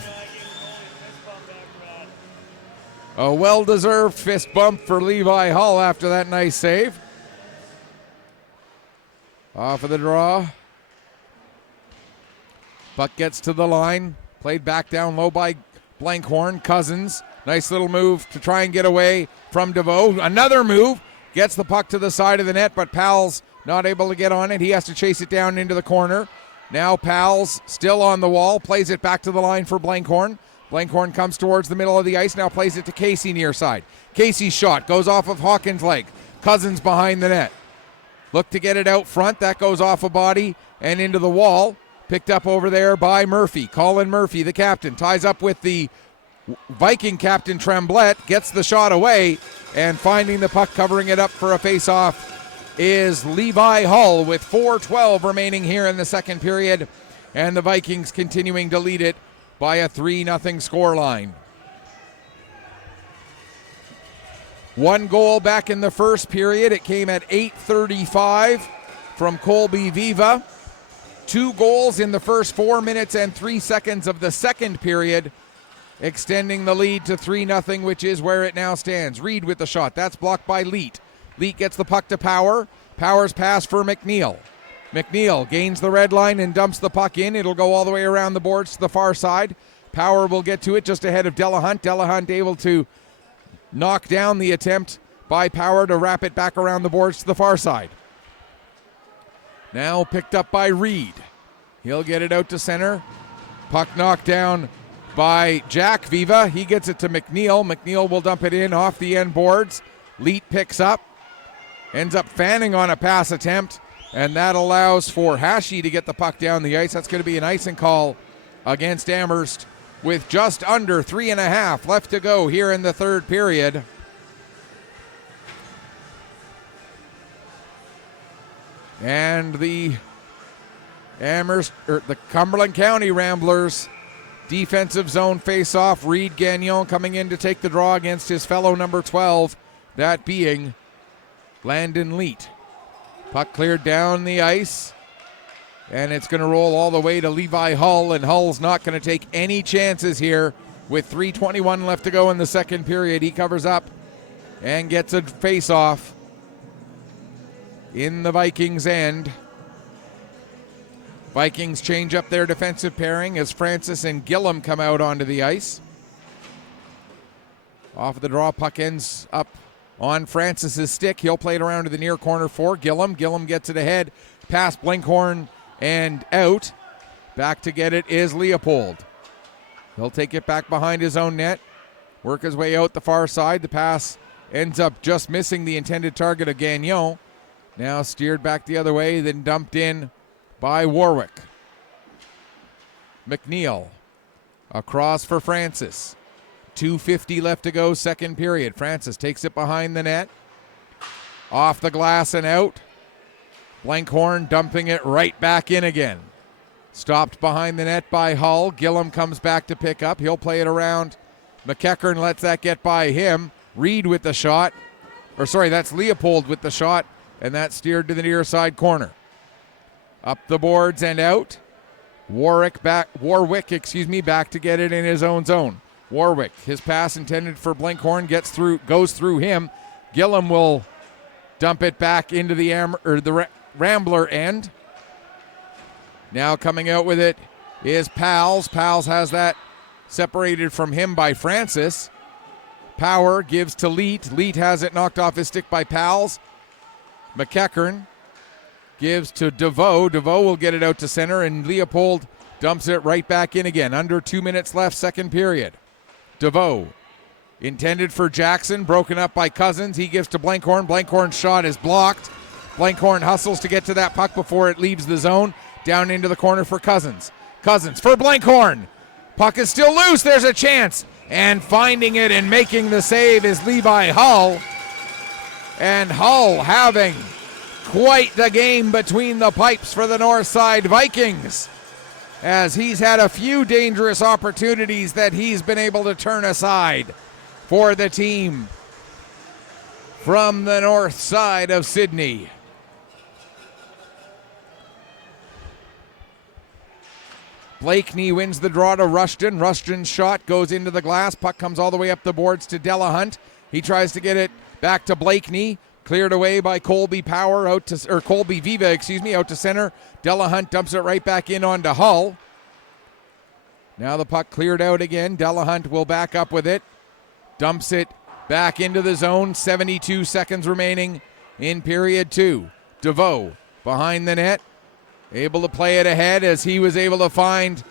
well-deserved fist bump for Levi Hull after that nice save. Off of the draw. Puck gets to the line. Played back down low by Blankhorn. Cousins, nice little move to try and get away from DeVoe. Another move, gets the puck to the side of the net, but Powell's not able to get on it. He has to chase it down into the corner. Now Powell's still on the wall, plays it back to the line for Blankhorn. Blankhorn comes towards the middle of the ice, now plays it to Casey near side. Casey's shot goes off of Hawkins' leg. Cousins behind the net. Look to get it out front. That goes off a body and into the wall. Picked up over there by Murphy. Colin Murphy, the captain, ties up with the Viking captain Tremblay, gets the shot away, and finding the puck, covering it up for a face-off, is Levi Hull with 4:12 remaining here in the second period, and the Vikings continuing to lead it by a 3-0 scoreline. One goal back in the first period. It came at 8:35 from Colby Viva. 2 goals in the first 4 minutes and 3 seconds of the second period, extending the lead to 3-0, which is where it now stands. Reed with the shot. That's blocked by Leet. Leet gets the puck to Power. Power's pass for McNeil. McNeil gains the red line and dumps the puck in. It'll go all the way around the boards to the far side. Power will get to it just ahead of Delahunt. Delahunt able to knock down the attempt by Power to wrap it back around the boards to the far side. Now picked up by Reed. He'll get it out to center. Puck knocked down by Jack Viva. He gets it to McNeil. McNeil will dump it in off the end boards. Leet picks up. Ends up fanning on a pass attempt. And that allows for Hashi to get the puck down the ice. That's going to be an icing call against Amherst with just under 3.5 left to go here in the third period. And the Cumberland County Ramblers defensive zone face-off. Reed Gagnon coming in to take the draw against his fellow number 12, that being Landon Leet. Puck cleared down the ice, and it's going to roll all the way to Levi Hull, and Hull's not going to take any chances here with 3:21 left to go in the second period. He covers up and gets a face-off in the Vikings' end. Vikings change up their defensive pairing as Francis and Gillum come out onto the ice. Off the draw, puck ends up on Francis's stick. He'll play it around to the near corner for Gillum. Gillum gets it ahead, past Blankhorn and out. Back to get it is Leopold. He'll take it back behind his own net, work his way out the far side. The pass ends up just missing the intended target of Gagnon. Now steered back the other way, then dumped in by Warwick. McNeil across for Francis. 2:50 left to go, second period. Francis takes it behind the net. Off the glass and out. Blankhorn dumping it right back in again. Stopped behind the net by Hull. Gillum comes back to pick up. He'll play it around. McEachern lets that get by him. Reed with the shot. That's Leopold with the shot. And that's steered to the near side corner. Up the boards and out. Warwick back to get it in his own zone. Warwick, his pass intended for Blankhorn, goes through him. Gillum will dump it back into the Rambler end. Now coming out with it is Pals. Pals has that separated from him by Francis. Power gives to Leet. Leet has it knocked off his stick by Pals. McEachern gives to DeVoe. DeVoe will get it out to center, and Leopold dumps it right back in again. Under 2 minutes left, second period. DeVoe intended for Jackson, broken up by Cousins. He gives to Blankhorn. Blankhorn's shot is blocked. Blankhorn hustles to get to that puck before it leaves the zone. Down into the corner for Cousins. Cousins for Blankhorn. Puck is still loose. There's a chance. And finding it and making the save is Levi Hull. And Hull having quite the game between the pipes for the Northside Vikings, as he's had a few dangerous opportunities that he's been able to turn aside for the team from the north side of Sydney. Blakeney wins the draw to Rushton. Rushton's shot goes into the glass. Puck comes all the way up the boards to Delahunt. He tries to get it back to Blakeney. Cleared away by Colby Viva, out to center. Delahunt dumps it right back in onto Hull. Now the puck cleared out again. Delahunt will back up with it. Dumps it back into the zone. 72 seconds remaining in period 2. DeVoe behind the net. Able to play it ahead as he was able to find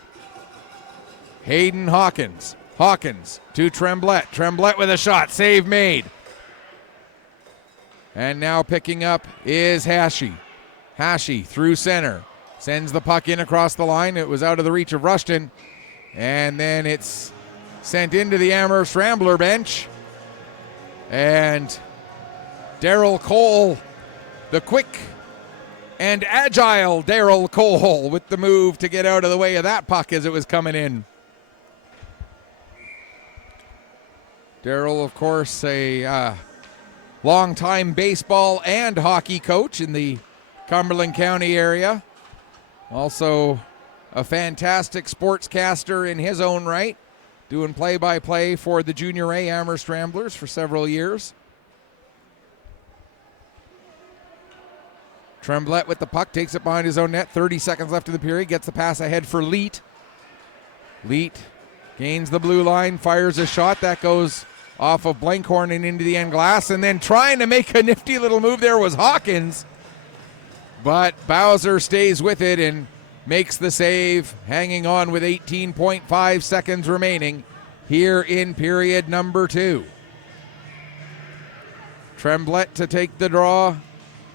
Hayden Hawkins. Hawkins to Tremblay. Tremblay with a shot. Save made. And now picking up is Hashi. Hashi through center. Sends the puck in across the line. It was out of the reach of Rushton. And then it's sent into the Amherst Rambler bench. And Daryl Cole, the quick and agile Daryl Cole, with the move to get out of the way of that puck as it was coming in. Daryl, of course, a longtime baseball and hockey coach in the Cumberland County area. Also a fantastic sportscaster in his own right, doing play-by-play for the Junior A Amherst Ramblers for several years. Tremblay with the puck, takes it behind his own net. 30 seconds left in the period, gets the pass ahead for Leet. Leet gains the blue line, fires a shot that goes off of Blankhorn and into the end glass, and then trying to make a nifty little move there was Hawkins. But Bowser stays with it and makes the save, hanging on with 18.5 seconds remaining here in period number 2. Tremblay to take the draw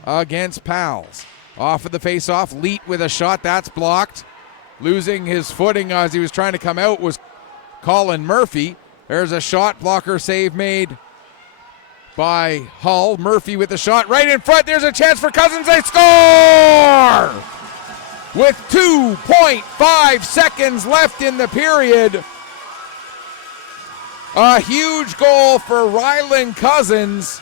against Pals. Off of the face-off, Leet with a shot, that's blocked. Losing his footing as he was trying to come out was Colin Murphy. There's a shot blocker save made by Hull. Murphy with the shot right in front. There's a chance for Cousins. They score! With 2.5 seconds left in the period. A huge goal for Ryland Cousins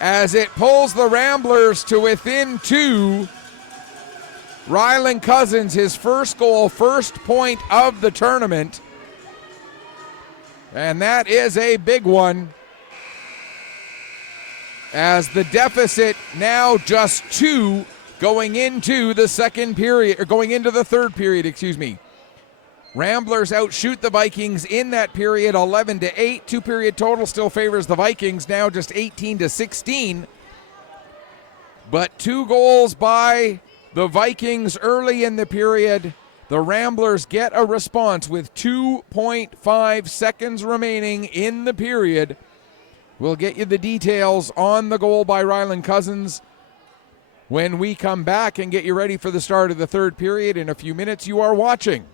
as it pulls the Ramblers to within 2. Ryland Cousins, his first goal, first point of the tournament. And that is a big one, as the deficit now just 2 going into the second period, or going into the third period, excuse me. Ramblers outshoot the Vikings in that period 11-8. 2-period total still favors the Vikings, now just 18-16. But 2 goals by the Vikings early in the period. The Ramblers get a response with 2.5 seconds remaining in the period. We'll get you the details on the goal by Ryland Cousins when we come back and get you ready for the start of the third period in a few minutes. You are watching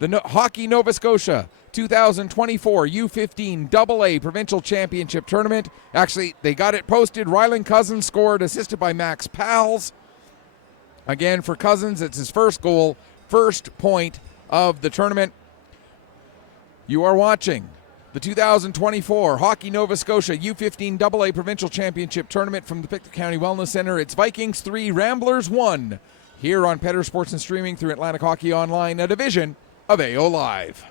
the Hockey Nova Scotia 2024 U15AA Provincial Championship Tournament. Actually, they got it posted. Ryland Cousins scored, assisted by Max Pals. Again, for Cousins, it's his first goal, first point of the tournament. You are watching the 2024 Hockey Nova Scotia U15AA Provincial Championship Tournament from the Pictou County Wellness Center. It's Vikings 3, Ramblers 1, here on Petter Sports and Streaming through Atlantic Hockey Online, a division of AO Live.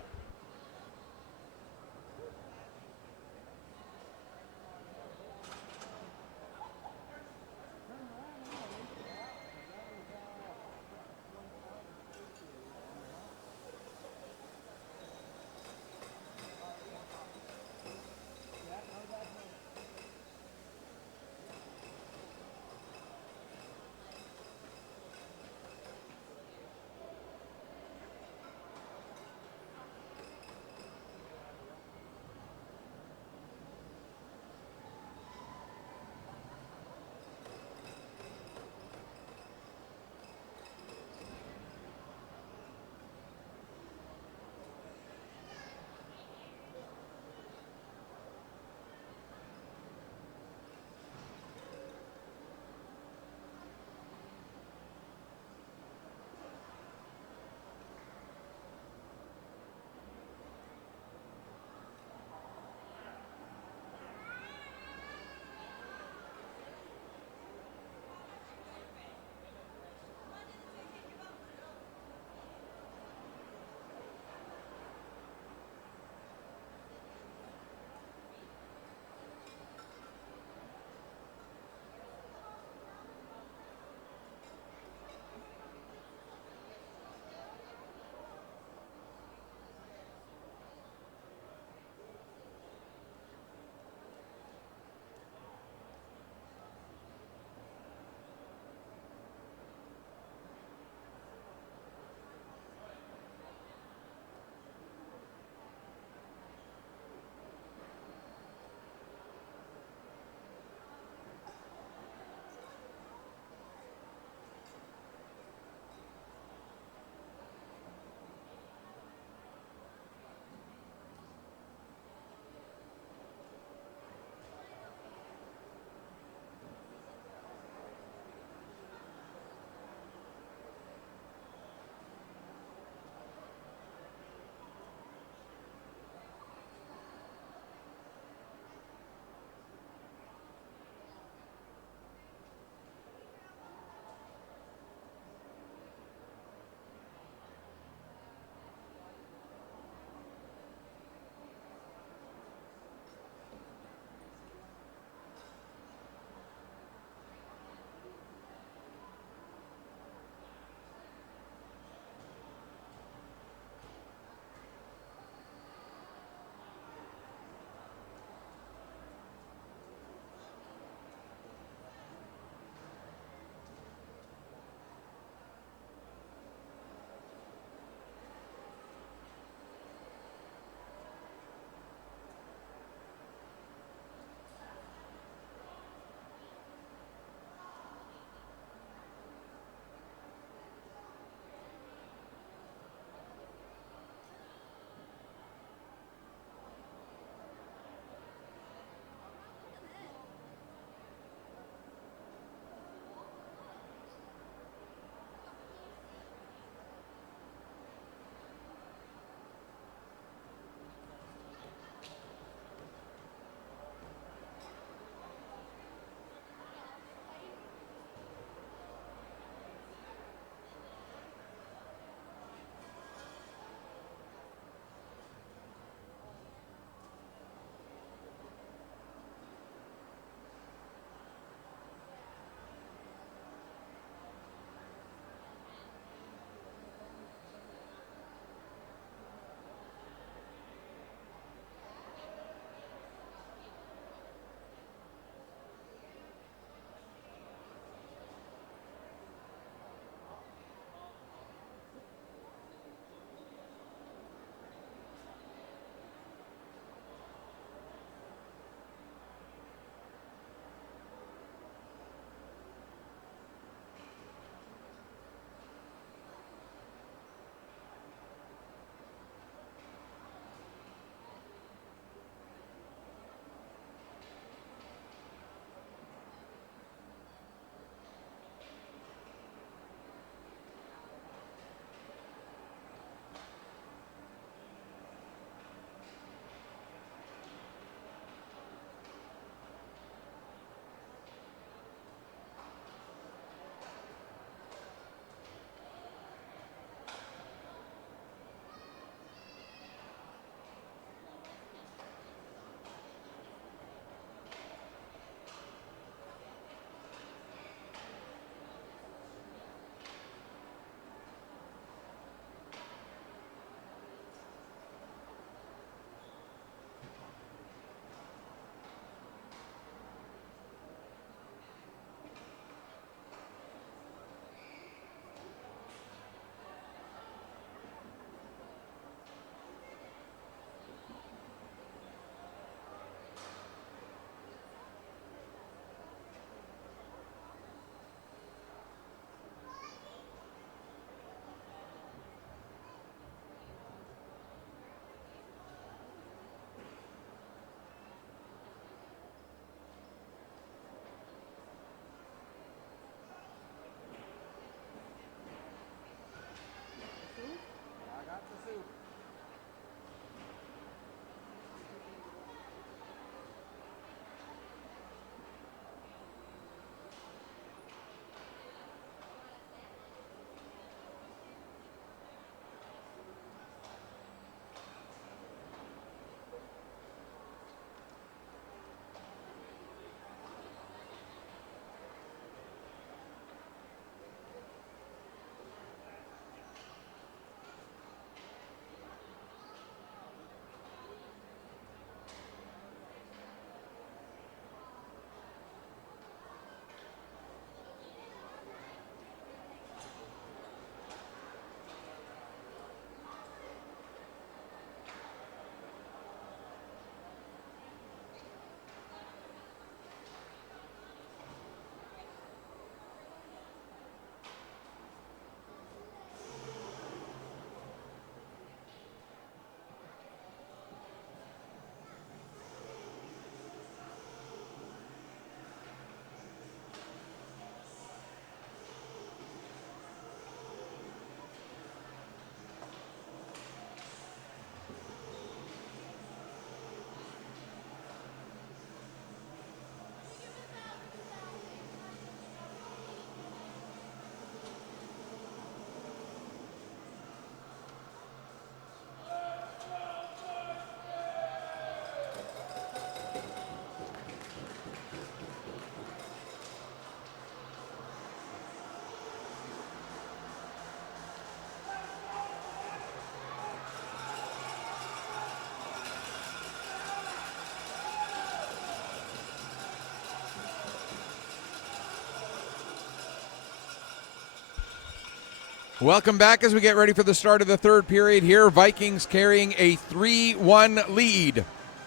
Welcome back as we get ready for the start of the third period here. Vikings carrying a 3-1 lead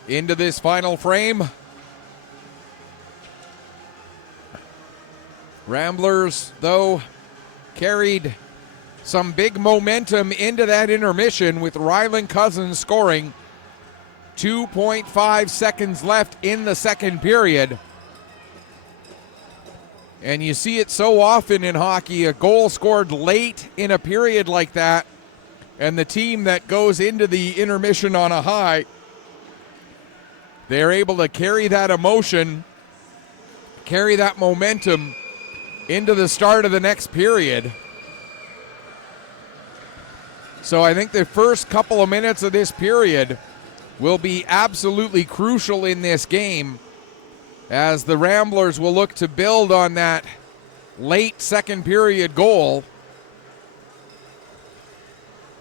into this final frame. Ramblers, though, carried some big momentum into that intermission with Rylan Cousins scoring 2.5 seconds left in the second period. And you see it so often in hockey, a goal scored late in a period like that, and the team that goes into the intermission on a high, they're able to carry that emotion, carry that momentum into the start of the next period. So I think the first couple of minutes of this period will be absolutely crucial in this game, as the Ramblers will look to build on that late second period goal.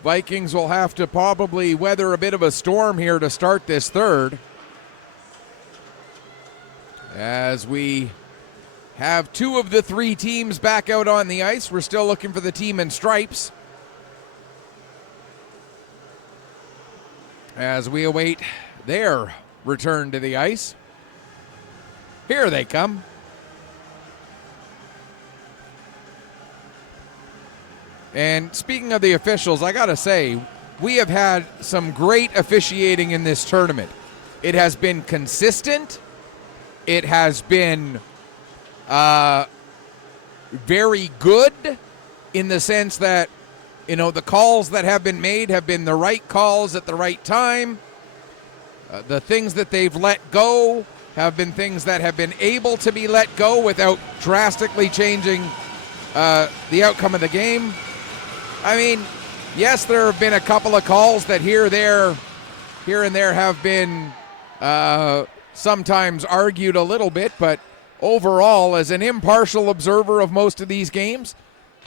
Vikings will have to probably weather a bit of a storm here to start this third, as we have two of the three teams back out on the ice. We're still looking for the team in stripes as we await their return to the ice. Here they come. And speaking of the officials, I gotta say, we have had some great officiating in this tournament. It has been consistent. It has been very good in the sense that, you know, the calls that have been made have been the right calls at the right time. The things that they've let go have been things that have been able to be let go without drastically changing the outcome of the game. I mean, yes, there have been a couple of calls that here and there have been sometimes argued a little bit, but overall, as an impartial observer of most of these games,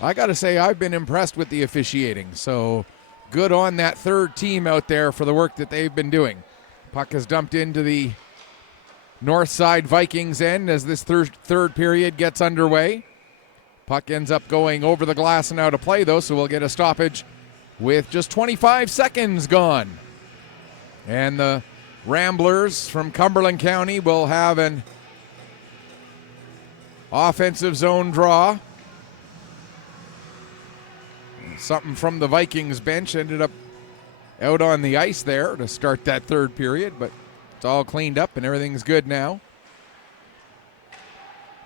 I got to say I've been impressed with the officiating. So good on that third team out there for the work that they've been doing. Puck is dumped into the north side Vikings end as this third period gets underway. Puck ends up going over the glass and out of play, though, so we'll get a stoppage with just 25 seconds gone. And the Ramblers from Cumberland County will have an offensive zone draw. Something from the Vikings bench ended up out on the ice there to start that third period, but it's all cleaned up and everything's good now.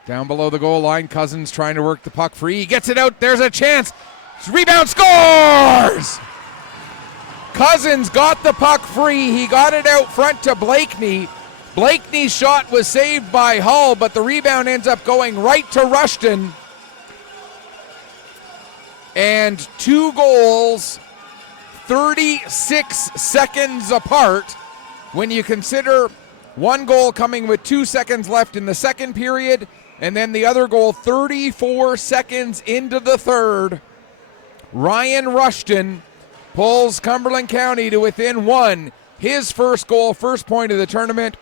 Down below the goal line, Cousins trying to work the puck free. He gets it out. There's a chance. Rebound, scores! Cousins got the puck free. He got it out front to Blakeney. Blakeney's shot was saved by Hull, but the rebound ends up going right to Rushton. And two goals, 36 seconds apart, when you consider one goal coming with 2 seconds left in the second period, and then the other goal 34 seconds into the third. Ryan Rushton pulls Cumberland County to within one. His first goal, first point of the tournament.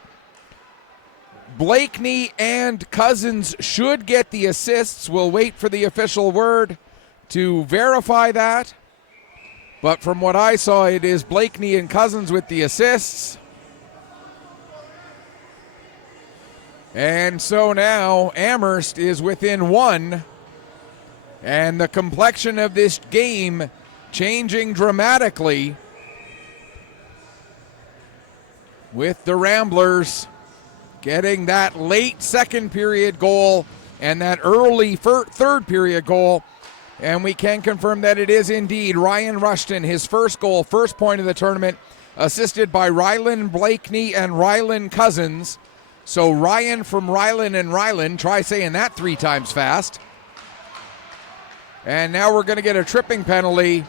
Blakeney and Cousins should get the assists. We'll wait for the official word to verify that. But from what I saw, it is Blakeney and Cousins with the assists. And so now Amherst is within one. And the complexion of this game changing dramatically, with the Ramblers getting that late second period goal and that early third period goal. And we can confirm that it is indeed Ryan Rushton, his first goal, first point of the tournament, assisted by Rylan Blakeney and Rylan Cousins. So Ryan from Rylan and Rylan, try saying that 3 times fast. And now we're going to get a tripping penalty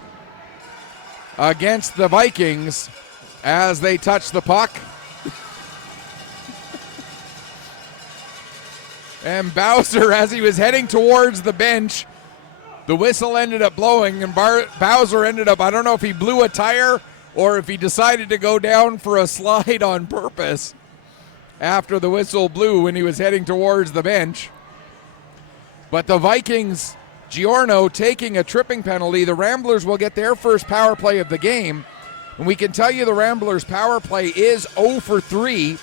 against the Vikings as they touch the puck. And Bowser, as he was heading towards the bench, the whistle ended up blowing, and Bowser ended up, I don't know if he blew a tire or if he decided to go down for a slide on purpose after the whistle blew when he was heading towards the bench. But the Vikings Giorno taking a tripping penalty. The Ramblers will get their first power play of the game. And we can tell you the Ramblers' power play is 0 for 3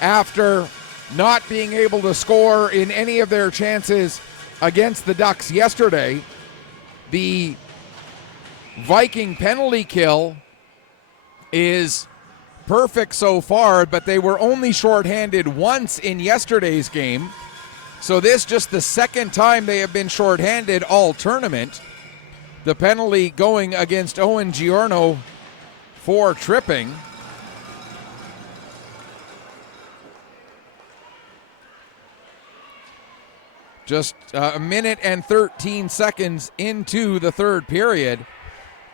after not being able to score in any of their chances against the Ducks yesterday. The Viking penalty kill is perfect so far, but they were only shorthanded once in yesterday's game. So this just the second time they have been shorthanded all tournament. The penalty going against Owen Giorno for tripping. Just a minute and 13 seconds into the third period.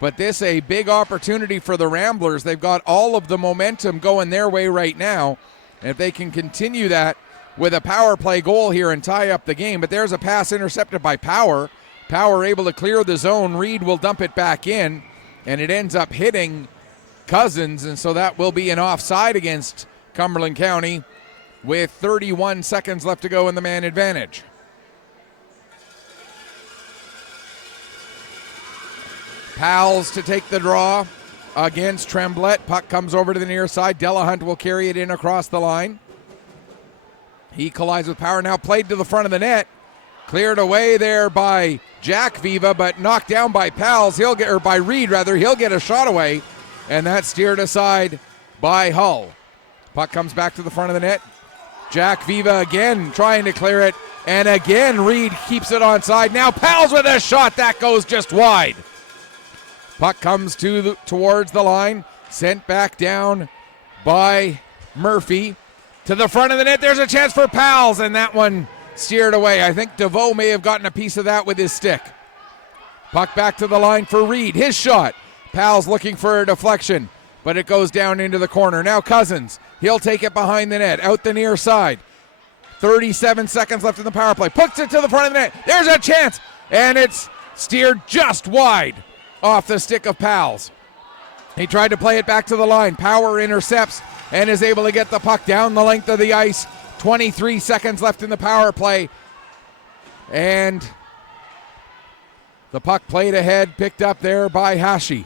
But this a big opportunity for the Ramblers. They've got all of the momentum going their way right now. And if they can continue that with a power play goal here and tie up the game. But there's a pass intercepted by Power. Power able to clear the zone. Reed will dump it back in. And it ends up hitting Cousins. And so that will be an offside against Cumberland County with 31 seconds left to go in the man advantage. Pals to take the draw against Tremblay. Puck comes over to the near side. Delahunt will carry it in across the line. He collides with Power, now played to the front of the net. Cleared away there by Jack Viva, but knocked down by Pals. By Reed rather. He'll get a shot away, and that's steered aside by Hull. Puck comes back to the front of the net. Jack Viva again trying to clear it, and again Reed keeps it onside. Now Pals with a shot that goes just wide. Puck comes towards the line, sent back down by Murphy. To the front of the net, there's a chance for Pals, and that one steered away. I think DeVoe may have gotten a piece of that with his stick. Puck back to the line for Reed. His shot. Pals looking for a deflection, but it goes down into the corner. Now Cousins. He'll take it behind the net, out the near side. 37 seconds left in the power play. Puts it to the front of the net. There's a chance, and it's steered just wide off the stick of Pals. He tried to play it back to the line. Power intercepts and is able to get the puck down the length of the ice. 23 seconds left in the power play. And the puck played ahead, picked up there by Hashi.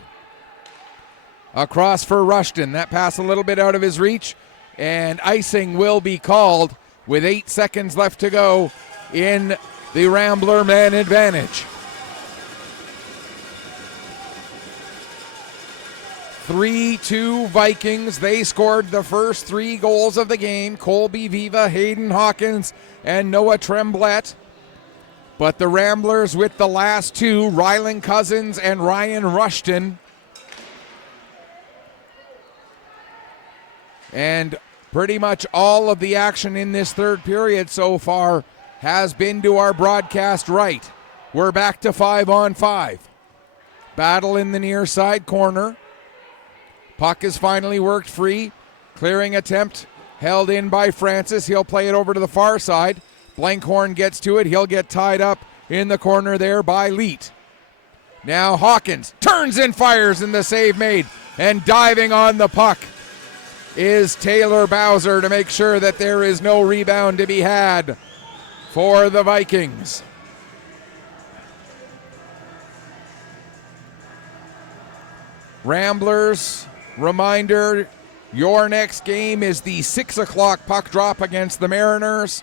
Across for Rushton. That pass a little bit out of his reach. And icing will be called with 8 seconds left to go in the Rambler man advantage. 3-2 Vikings. They scored the first 3 goals of the game. Colby Viva, Hayden Hawkins, and Noah Tremblay. But the Ramblers with the last 2, Rylan Cousins and Ryan Rushton. And pretty much all of the action in this third period so far has been to our broadcast right. We're back to 5-on-5. Battle in the near side corner. Puck is finally worked free. Clearing attempt held in by Francis. He'll play it over to the far side. Blankhorn gets to it. He'll get tied up in the corner there by Leet. Now Hawkins turns and fires, and the save made. And diving on the puck is Taylor Bowser to make sure that there is no rebound to be had for the Vikings. Ramblers, reminder, your next game is the 6 o'clock puck drop against the Mariners.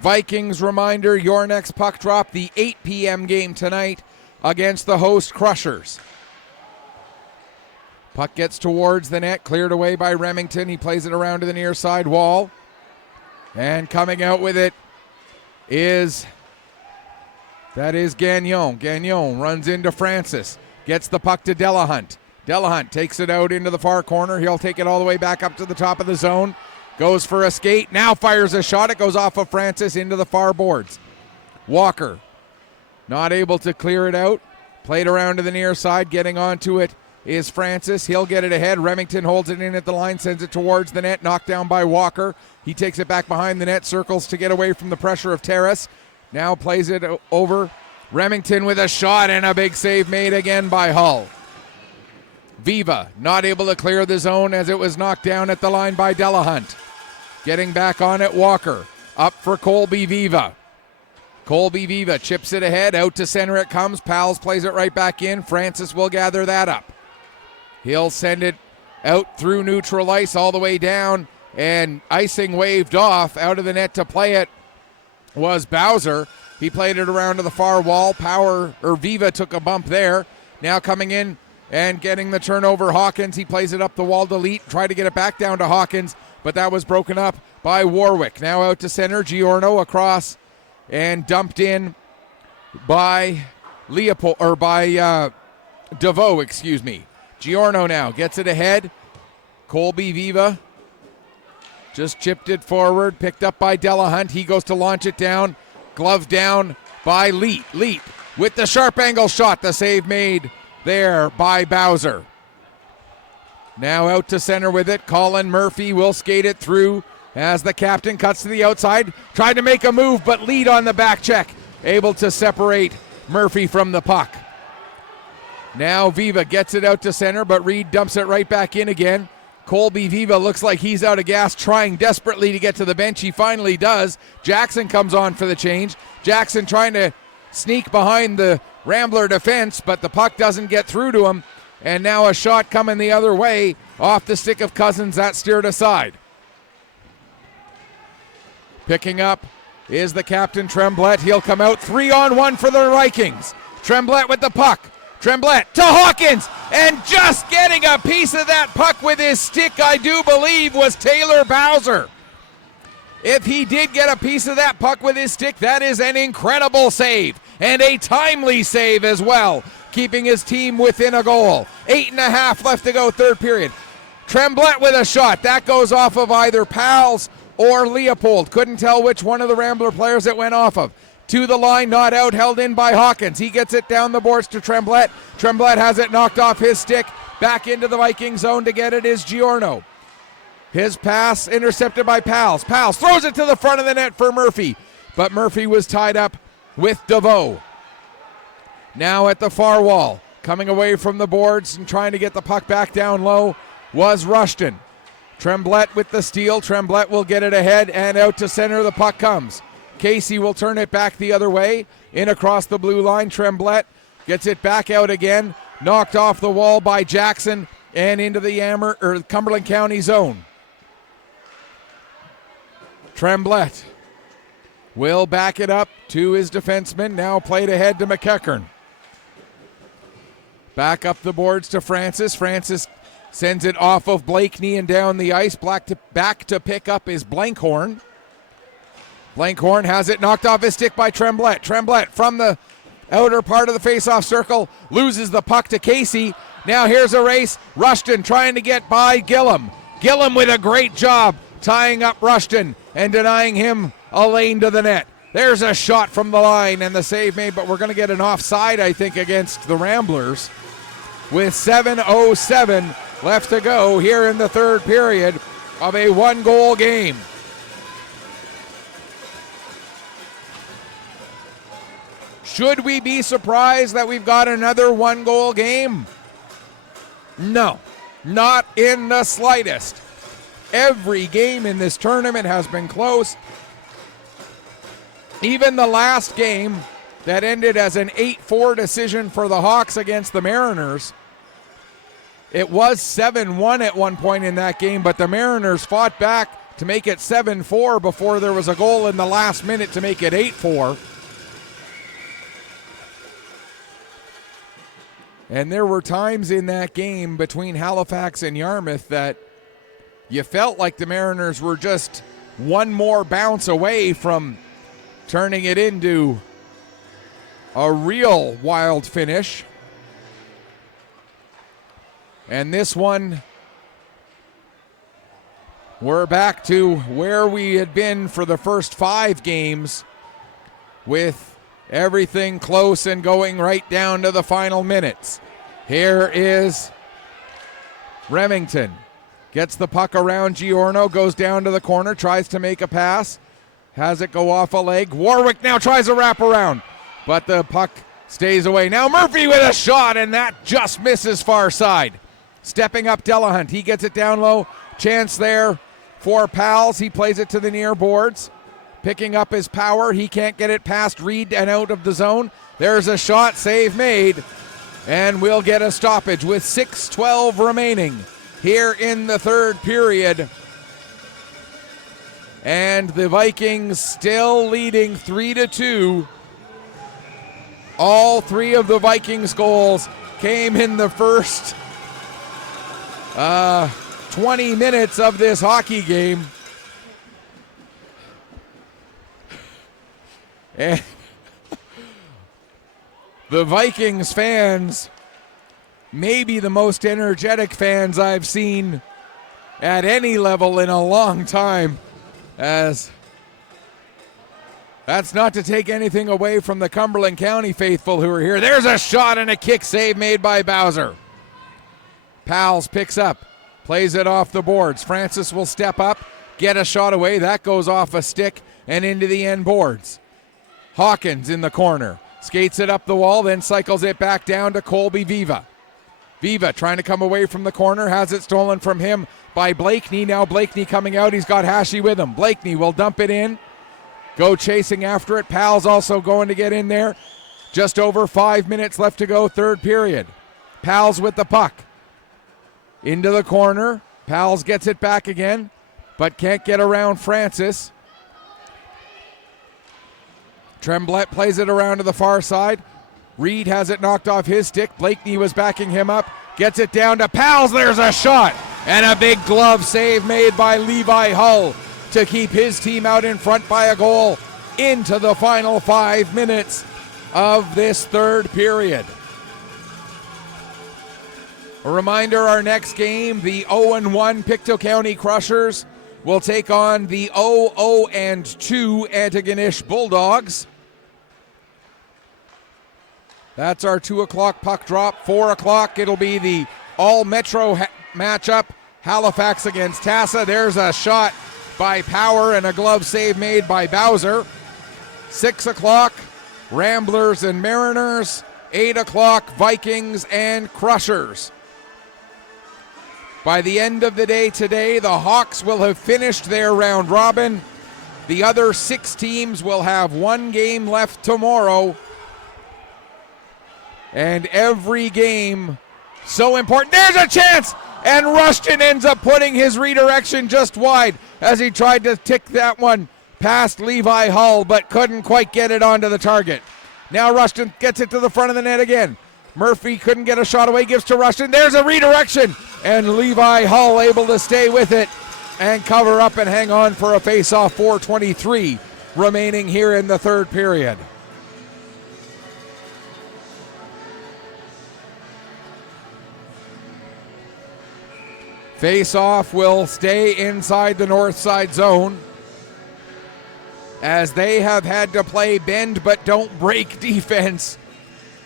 Vikings, reminder, your next puck drop, the 8 p.m. game tonight against the host Crushers. Puck gets towards the net, cleared away by Remington. He plays it around to the near side wall. And coming out with it is Gagnon. Gagnon runs into Francis, gets the puck to Delahunt. Delahunt takes it out into the far corner. He'll take it all the way back up to the top of the zone. Goes for a skate. Now fires a shot. It goes off of Francis into the far boards. Walker not able to clear it out. Played around to the near side. Getting onto it is Francis. He'll get it ahead. Remington holds it in at the line. Sends it towards the net. Knocked down by Walker. He takes it back behind the net. Circles to get away from the pressure of Terrace. Now plays it over. Remington with a shot and a big save made again by Hull. Viva not able to clear the zone as it was knocked down at the line by Delahunt. Getting back on it, Walker. Up for Colby Viva. Colby Viva chips it ahead. Out to center it comes. Pals plays it right back in. Francis will gather that up. He'll send it out through neutral ice all the way down. And icing waved off. Out of the net to play it was Bowser. He played it around to the far wall. Viva took a bump there. Now coming in and getting the turnover, Hawkins. He plays it up the wall to Leet. Tried to get it back down to Hawkins, but that was broken up by Warwick. Now out to center. Giorno across and dumped in by DeVoe, excuse me. Giorno now gets it ahead. Colby Viva just chipped it forward, picked up by Delahunt. He goes to launch it down. Glove down by Leet. Leet with the sharp angle shot. The save made there by Bowser. Now out to center with it. Colin Murphy will skate it through as the captain cuts to the outside. Tried to make a move, but Leet on the back check. Able to separate Murphy from the puck. Now Viva gets it out to center, but Reed dumps it right back in again. Colby Viva looks like he's out of gas, trying desperately to get to the bench. He finally does. Jackson comes on for the change. Jackson trying to sneak behind the Rambler defense, but the puck doesn't get through to him. And now a shot coming the other way off the stick of Cousins. That steered aside. Picking up is the captain, Tremblay. He'll come out 3-on-1 for the Vikings. Tremblay with the puck. Tremblay to Hawkins, and just getting a piece of that puck with his stick, I do believe, was Taylor Bowser. If he did get a piece of that puck with his stick, that is an incredible save, and a timely save as well, keeping his team within a goal. 8.5 left to go, third period. Tremblay with a shot. That goes off of either Pals or Leopold. Couldn't tell which one of the Rambler players it went off of. To the line, not out, held in by Hawkins. He gets it down the boards to Tremblay. Tremblay has it knocked off his stick. Back into the Viking zone to get it is Giorno. His pass intercepted by Pals. Pals throws it to the front of the net for Murphy. But Murphy was tied up with DeVoe. Now at the far wall, coming away from the boards and trying to get the puck back down low was Rushton. Tremblay with the steal. Tremblay will get it ahead and out to center. The puck comes. Casey will turn it back the other way. In across the blue line. Tremblay gets it back out again. Knocked off the wall by Jackson and into the Cumberland County zone. Tremblay will back it up to his defenseman. Now played ahead to McEachern. Back up the boards to Francis. Francis sends it off of Blakeney and down the ice. Back to pick up is Blankhorn. Blankhorn has it knocked off his stick by Tremblay. Tremblay from the outer part of the face-off circle loses the puck to Casey. Now here's a race. Rushton trying to get by Gillum. Gillum with a great job tying up Rushton and denying him a lane to the net. There's a shot from the line and the save made, but we're going to get an offside, I think, against the Ramblers with 7:07 left to go here in the third period of a one-goal game. Should we be surprised that we've got another one-goal game? No, not in the slightest. Every game in this tournament has been close. Even the last game that ended as an 8-4 decision for the Hawks against the Mariners. It was 7-1 at one point in that game, but the Mariners fought back to make it 7-4 before there was a goal in the last minute to make it 8-4. And there were times in that game between Halifax and Yarmouth that you felt like the Mariners were just one more bounce away from turning it into a real wild finish. And this one, we're back to where we had been for the first 5 games, with everything close and going right down to the final minutes. Here is Remington. Gets the puck around Giorno, goes down to the corner, tries to make a pass. Has it go off a leg. Warwick now tries a wraparound, but the puck stays away. Now Murphy with a shot, and that just misses far side. Stepping up Delahunt. He gets it down low. Chance there for Pals. He plays it to the near boards. picking up his power. He can't get it past Reed and out of the zone. There's a shot, save made, and we'll get a stoppage with 6:12 remaining here in the third period. And the Vikings still leading 3-2. All three of the Vikings goals came in the first 20 minutes of this hockey game. And the Vikings fans, maybe the most energetic fans I've seen at any level in a long time, as that's not to take anything away from the Cumberland County faithful who are here. There's a shot and a kick save made by Bowser. Pals picks up, plays it off the boards. Francis will step up, get a shot away. That goes off a stick and into the end boards. Hawkins in the corner, skates it up the wall, then cycles it back down to Colby Viva. Viva trying to come away from the corner, has it stolen from him by Blakeney. Now Blakeney coming out, he's got Hashi with him. Blakeney will dump it in, go chasing after it. Pals also going to get in there. Just over 5 minutes left to go, third period. Pals with the puck. Into the corner. Pals gets it back again, but can't get around Francis. Tremblay plays it around to the far side. Reed has it knocked off his stick. Blakeney was backing him up. Gets it down to Pals. There's a shot. And a big glove save made by Levi Hull to keep his team out in front by a goal into the final 5 minutes of this third period. A reminder, our next game, the 0-1 Pictou County Crushers will take on the 0-2 Antigonish Bulldogs. That's our 2 o'clock puck drop. 4 o'clock, it'll be the all-metro matchup. Halifax against Tassa. There's a shot by Power and a glove save made by Bowser. 6 o'clock, Ramblers and Mariners. 8 o'clock, Vikings and Crushers. By the end of the day today, the Hawks will have finished their round robin. The other 6 teams will have 1 game left tomorrow. And every game so important. There's a chance! And Rushton ends up putting his redirection just wide as he tried to tick that one past Levi Hull, but couldn't quite get it onto the target. Now Rushton gets it to the front of the net again. Murphy couldn't get a shot away, gives to Rushton. There's a redirection, and Levi Hull able to stay with it and cover up and hang on for a face-off. 4:23 remaining here in the third period. Face-off will stay inside the north side zone as they have had to play bend but don't break defense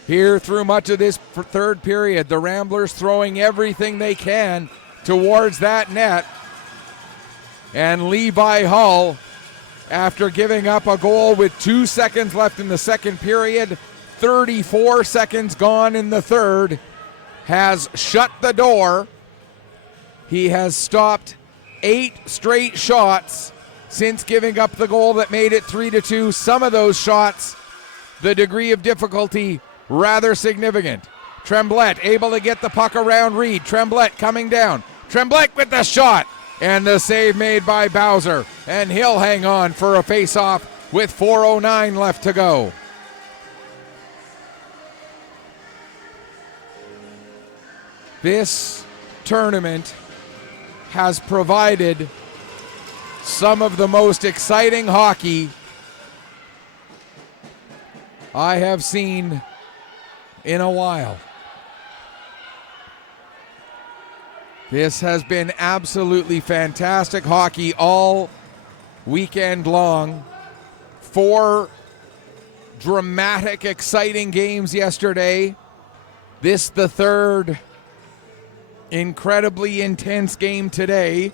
here through much of this third period. The Ramblers throwing everything they can towards that net. And Levi Hull, after giving up a goal with 2 seconds left in the second period, 34 seconds gone in the third, has shut the door. He has stopped 8 straight shots since giving up the goal that made it 3-2. Some of those shots, the degree of difficulty rather significant. Tremblay able to get the puck around Reed. Tremblay coming down. Tremblay with the shot. And the save made by Bowser. And he'll hang on for a face-off with 4:09 left to go. This tournament has provided some of the most exciting hockey I have seen in a while. This has been absolutely fantastic hockey all weekend long. 4 dramatic, exciting games yesterday. This the third incredibly intense game today.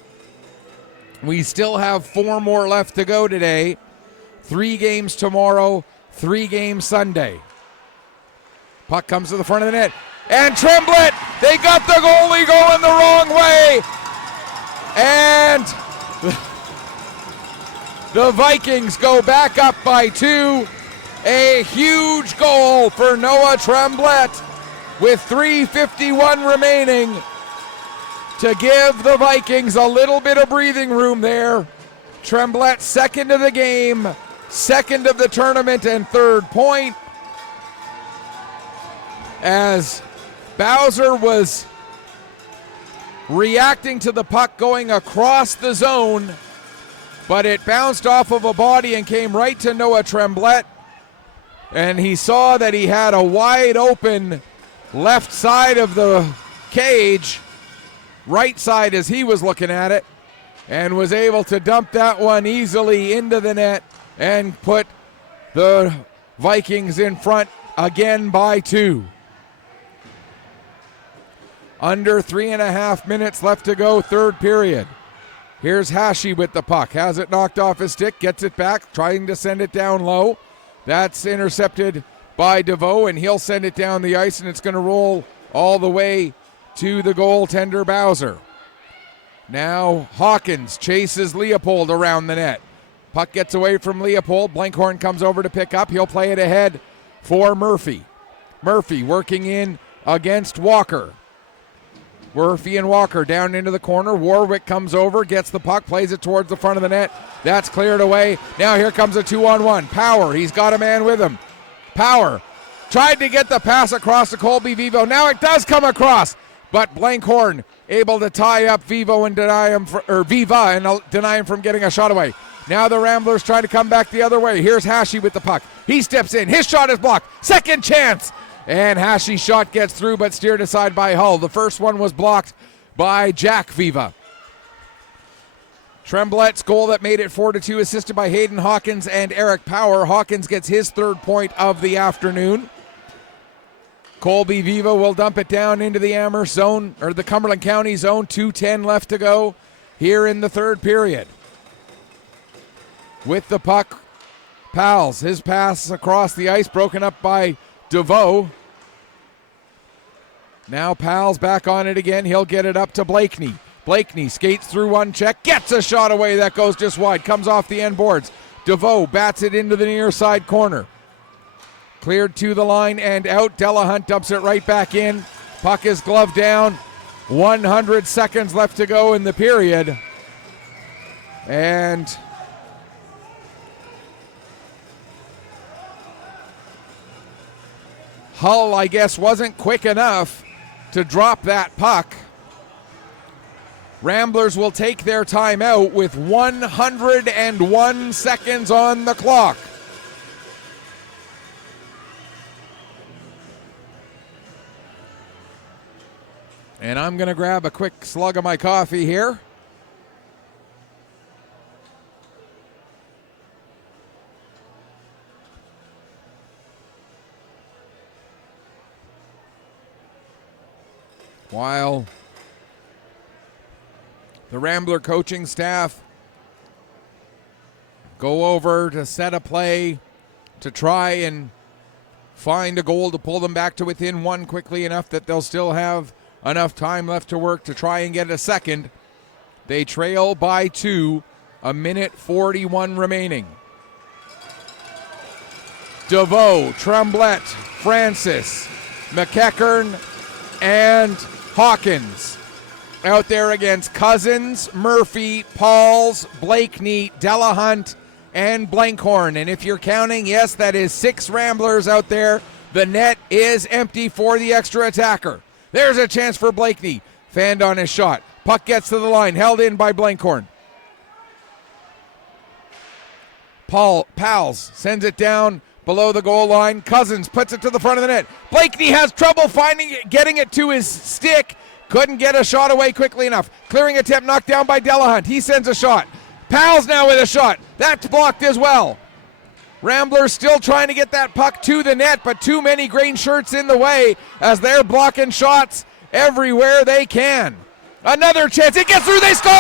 We still have 4 more left to go today. 3 games tomorrow, 3 games Sunday. Puck comes to the front of the net. And Tremblay, they got the goalie going the wrong way. And The Vikings go back up by 2. A huge goal for Noah Tremblay with 3:51 remaining to give the Vikings a little bit of breathing room there. Tremblay, second of the game, second of the tournament, and third point. As Bowser was reacting to the puck going across the zone, but it bounced off of a body and came right to Noah Tremblay. And he saw that he had a wide open left side of the cage, right side as he was looking at it, and was able to dump that one easily into the net and put the Vikings in front again by 2. Under 3.5 minutes left to go, third period. Here's Hashi with the puck. Has it knocked off his stick, gets it back, trying to send it down low. That's intercepted by DeVoe, and he'll send it down the ice, and it's going to roll all the way to the goaltender, Bowser. Now Hawkins chases Leopold around the net. Puck gets away from Leopold. Blankhorn comes over to pick up. He'll play it ahead for Murphy. Murphy working in against Walker. Murphy and Walker down into the corner. Warwick comes over, gets the puck, plays it towards the front of the net. That's cleared away. Now here comes a 2-on-1. Power, he's got a man with him. Power tried to get the pass across to Colby Vivo. Now it does come across, but Blankhorn able to tie up Viva and deny him from getting a shot away. Now the Ramblers trying to come back the other way. Here's Hashi with the puck. He steps in. His shot is blocked. Second chance. And Hashi's shot gets through but steered aside by Hull. The first one was blocked by Jack Viva. Tremblay's goal that made it 4-2, assisted by Hayden Hawkins and Eric Power. Hawkins gets his third point of the afternoon. Colby Viva will dump it down into the Amherst zone, or the Cumberland County zone. 2:10 left to go here in the third period. With the puck, Pals, his pass across the ice, broken up by DeVoe. Now Pals back on it again. He'll get it up to Blakeney. Blakeney skates through one check, gets a shot away that goes just wide, comes off the end boards. DeVoe bats it into the near side corner. Cleared to the line and out. Delahunt dumps it right back in. Puck is gloved down. 100 seconds left to go in the period. And Hull, I guess, wasn't quick enough to drop that puck. Ramblers will take their timeout with 101 seconds on the clock. And I'm going to grab a quick slug of my coffee here. While the Rambler coaching staff go over to set a play to try and find a goal to pull them back to within one quickly enough that they'll still have enough time left to work to try and get a second. They trail by 2, 1:41 remaining. DeVoe, Tremblay, Francis, McEachern, and Hawkins out there against Cousins, Murphy, Pauls, Blakeney, Delahunt, and Blankhorn. And if you're counting, yes, that is 6 Ramblers out there. The net is empty for the extra attacker. There's a chance for Blakeney. Fanned on his shot. Puck gets to the line, held in by Blankhorn. Pals sends it down below the goal line. Cousins puts it to the front of the net. Blakeney has trouble getting it to his stick. Couldn't get a shot away quickly enough. Clearing attempt knocked down by Delahunt. He sends a shot. Pals now with a shot. That's blocked as well. Ramblers still trying to get that puck to the net, but too many green shirts in the way as they're blocking shots everywhere they can. Another chance. It gets through. They score!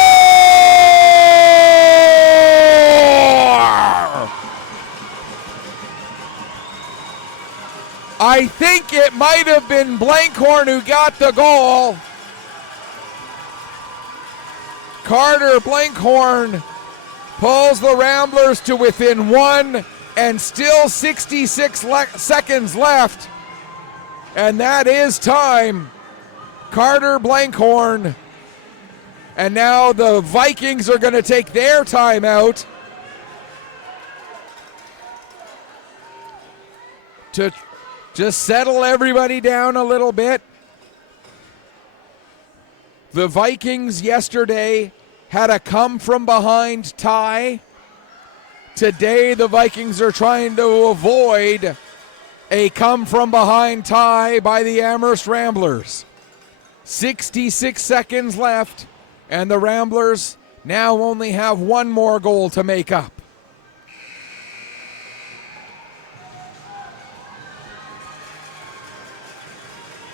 I think it might have been Blankhorn who got the goal. Carter Blankhorn pulls the Ramblers to within 1, and still 66 seconds left. And that is time. Carter Blankhorn. And now the Vikings are going to take their timeout to just settle everybody down a little bit. The Vikings yesterday had a come-from-behind tie. Today, the Vikings are trying to avoid a come-from-behind tie by the Amherst Ramblers. 66 seconds left, and the Ramblers now only have one more goal to make up.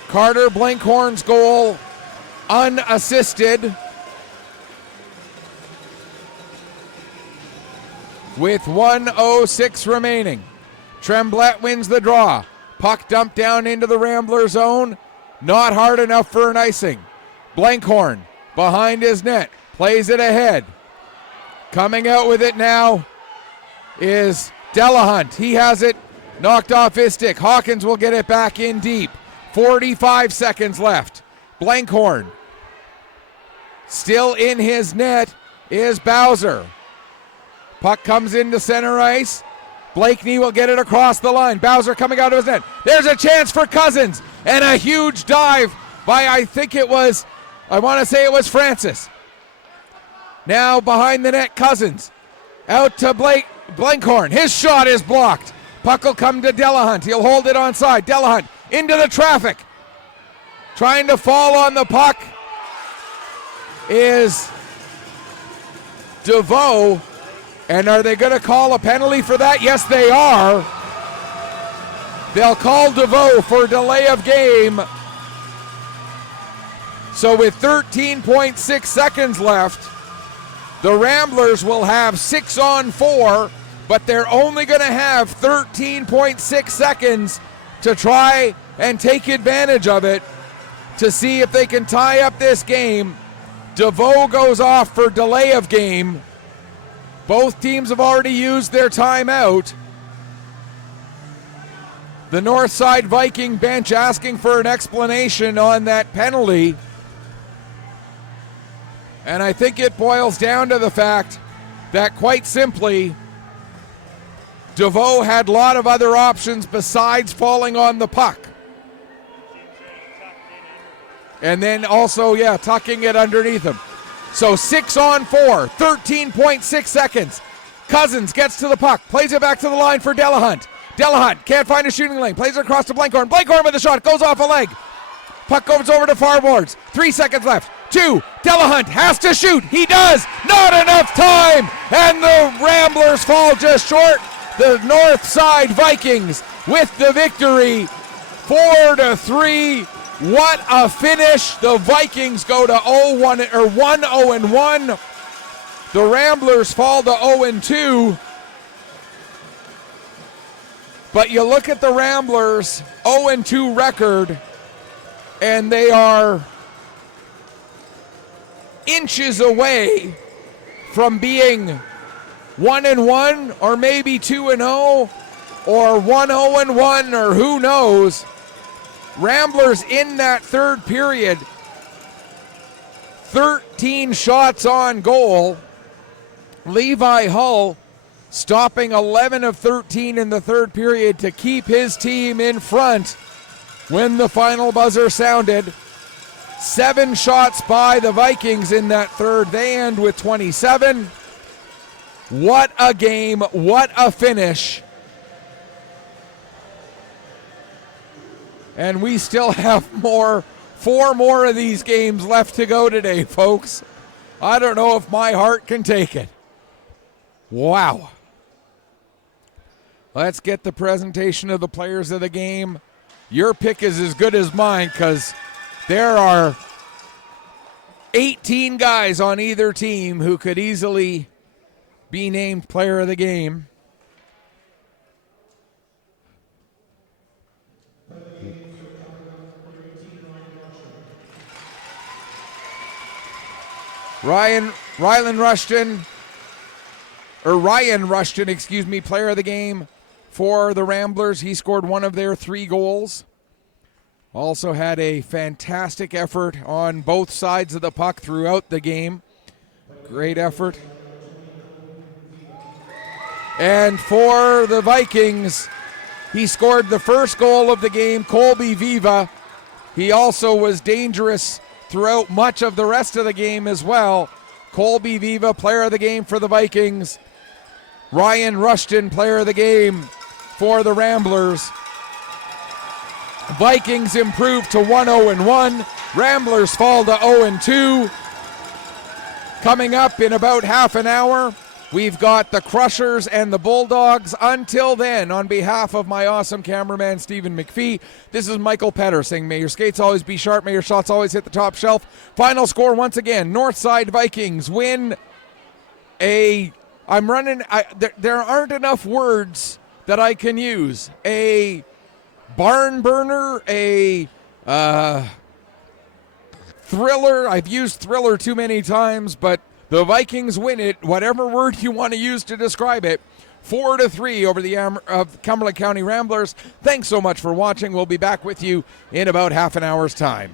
Carter Blankhorn's goal, unassisted. With 1:06 remaining. Tremblay wins the draw. Puck dumped down into the Rambler zone. Not hard enough for an icing. Blankhorn behind his net. Plays it ahead. Coming out with it now is Delahunt. He has it knocked off his stick. Hawkins will get it back in deep. 45 seconds left. Blankhorn. Still in his net is Bowser. Puck comes into center ice. Blakeney will get it across the line. Bowser coming out of his net. There's a chance for Cousins. And a huge dive by, I want to say it was Francis. Now behind the net, Cousins. Out to Blankhorn. His shot is blocked. Puck will come to Delahunt. He'll hold it onside. Delahunt into the traffic. Trying to fall on the puck is DeVoe. And are they going to call a penalty for that? Yes, they are. They'll call DeVoe for delay of game. So with 13.6 seconds left, the Ramblers will have 6-on-4, but they're only going to have 13.6 seconds to try and take advantage of it to see if they can tie up this game. DeVoe goes off for delay of game. Both teams have already used their timeout. The Northside Viking bench asking for an explanation on that penalty. And I think it boils down to the fact that, quite simply, DeVoe had a lot of other options besides falling on the puck. And then also, tucking it underneath him. So 6-on-4, 13.6 seconds. Cousins gets to the puck, plays it back to the line for Delahunt. Delahunt can't find a shooting lane, plays it across to Blankhorn. Blankhorn with a shot, goes off a leg. Puck goes over to far boards. 3 seconds left. 2, Delahunt has to shoot. He does. Not enough time. And the Ramblers fall just short. The Northside Vikings with the victory. 4-3. What a finish. The Vikings go to 1-0-1. The Ramblers fall to 0-2. But you look at the Ramblers' 0-2 record, and they are inches away from being 1-1 or maybe 2-0 or 1-0-1 or who knows. Ramblers in that third period, 13 shots on goal. Levi Hull stopping 11 of 13 in the third period to keep his team in front when the final buzzer sounded. 7 shots by the Vikings in that third. They end with 27. What a game, what a finish. And we still have 4 more of these games left to go today, folks. I don't know if my heart can take it. Wow. Let's get the presentation of the players of the game. Your pick is as good as mine because there are 18 guys on either team who could easily be named player of the game. Rylan Rushton Ryan Rushton, player of the game for the Ramblers. He scored one of their 3 goals. Also had a fantastic effort on both sides of the puck throughout the game. Great effort. And for the Vikings, he scored the first goal of the game, Colby Viva. He also was dangerous throughout much of the rest of the game as well. Colby Viva, player of the game for the Vikings. Ryan Rushton, player of the game for the Ramblers. Vikings improve to 1-0-1. Ramblers fall to 0-2. Coming up in about half an hour, we've got the Crushers and the Bulldogs. Until then, on behalf of my awesome cameraman, Stephen McPhee, this is Michael Petter saying, may your skates always be sharp, may your shots always hit the top shelf. Final score once again, Northside Vikings win there aren't enough words that I can use. A barn burner, a thriller. I've used thriller too many times, but the Vikings win it, whatever word you want to use to describe it, 4-3 over the Cumberland County Ramblers. Thanks so much for watching. We'll be back with you in about half an hour's time.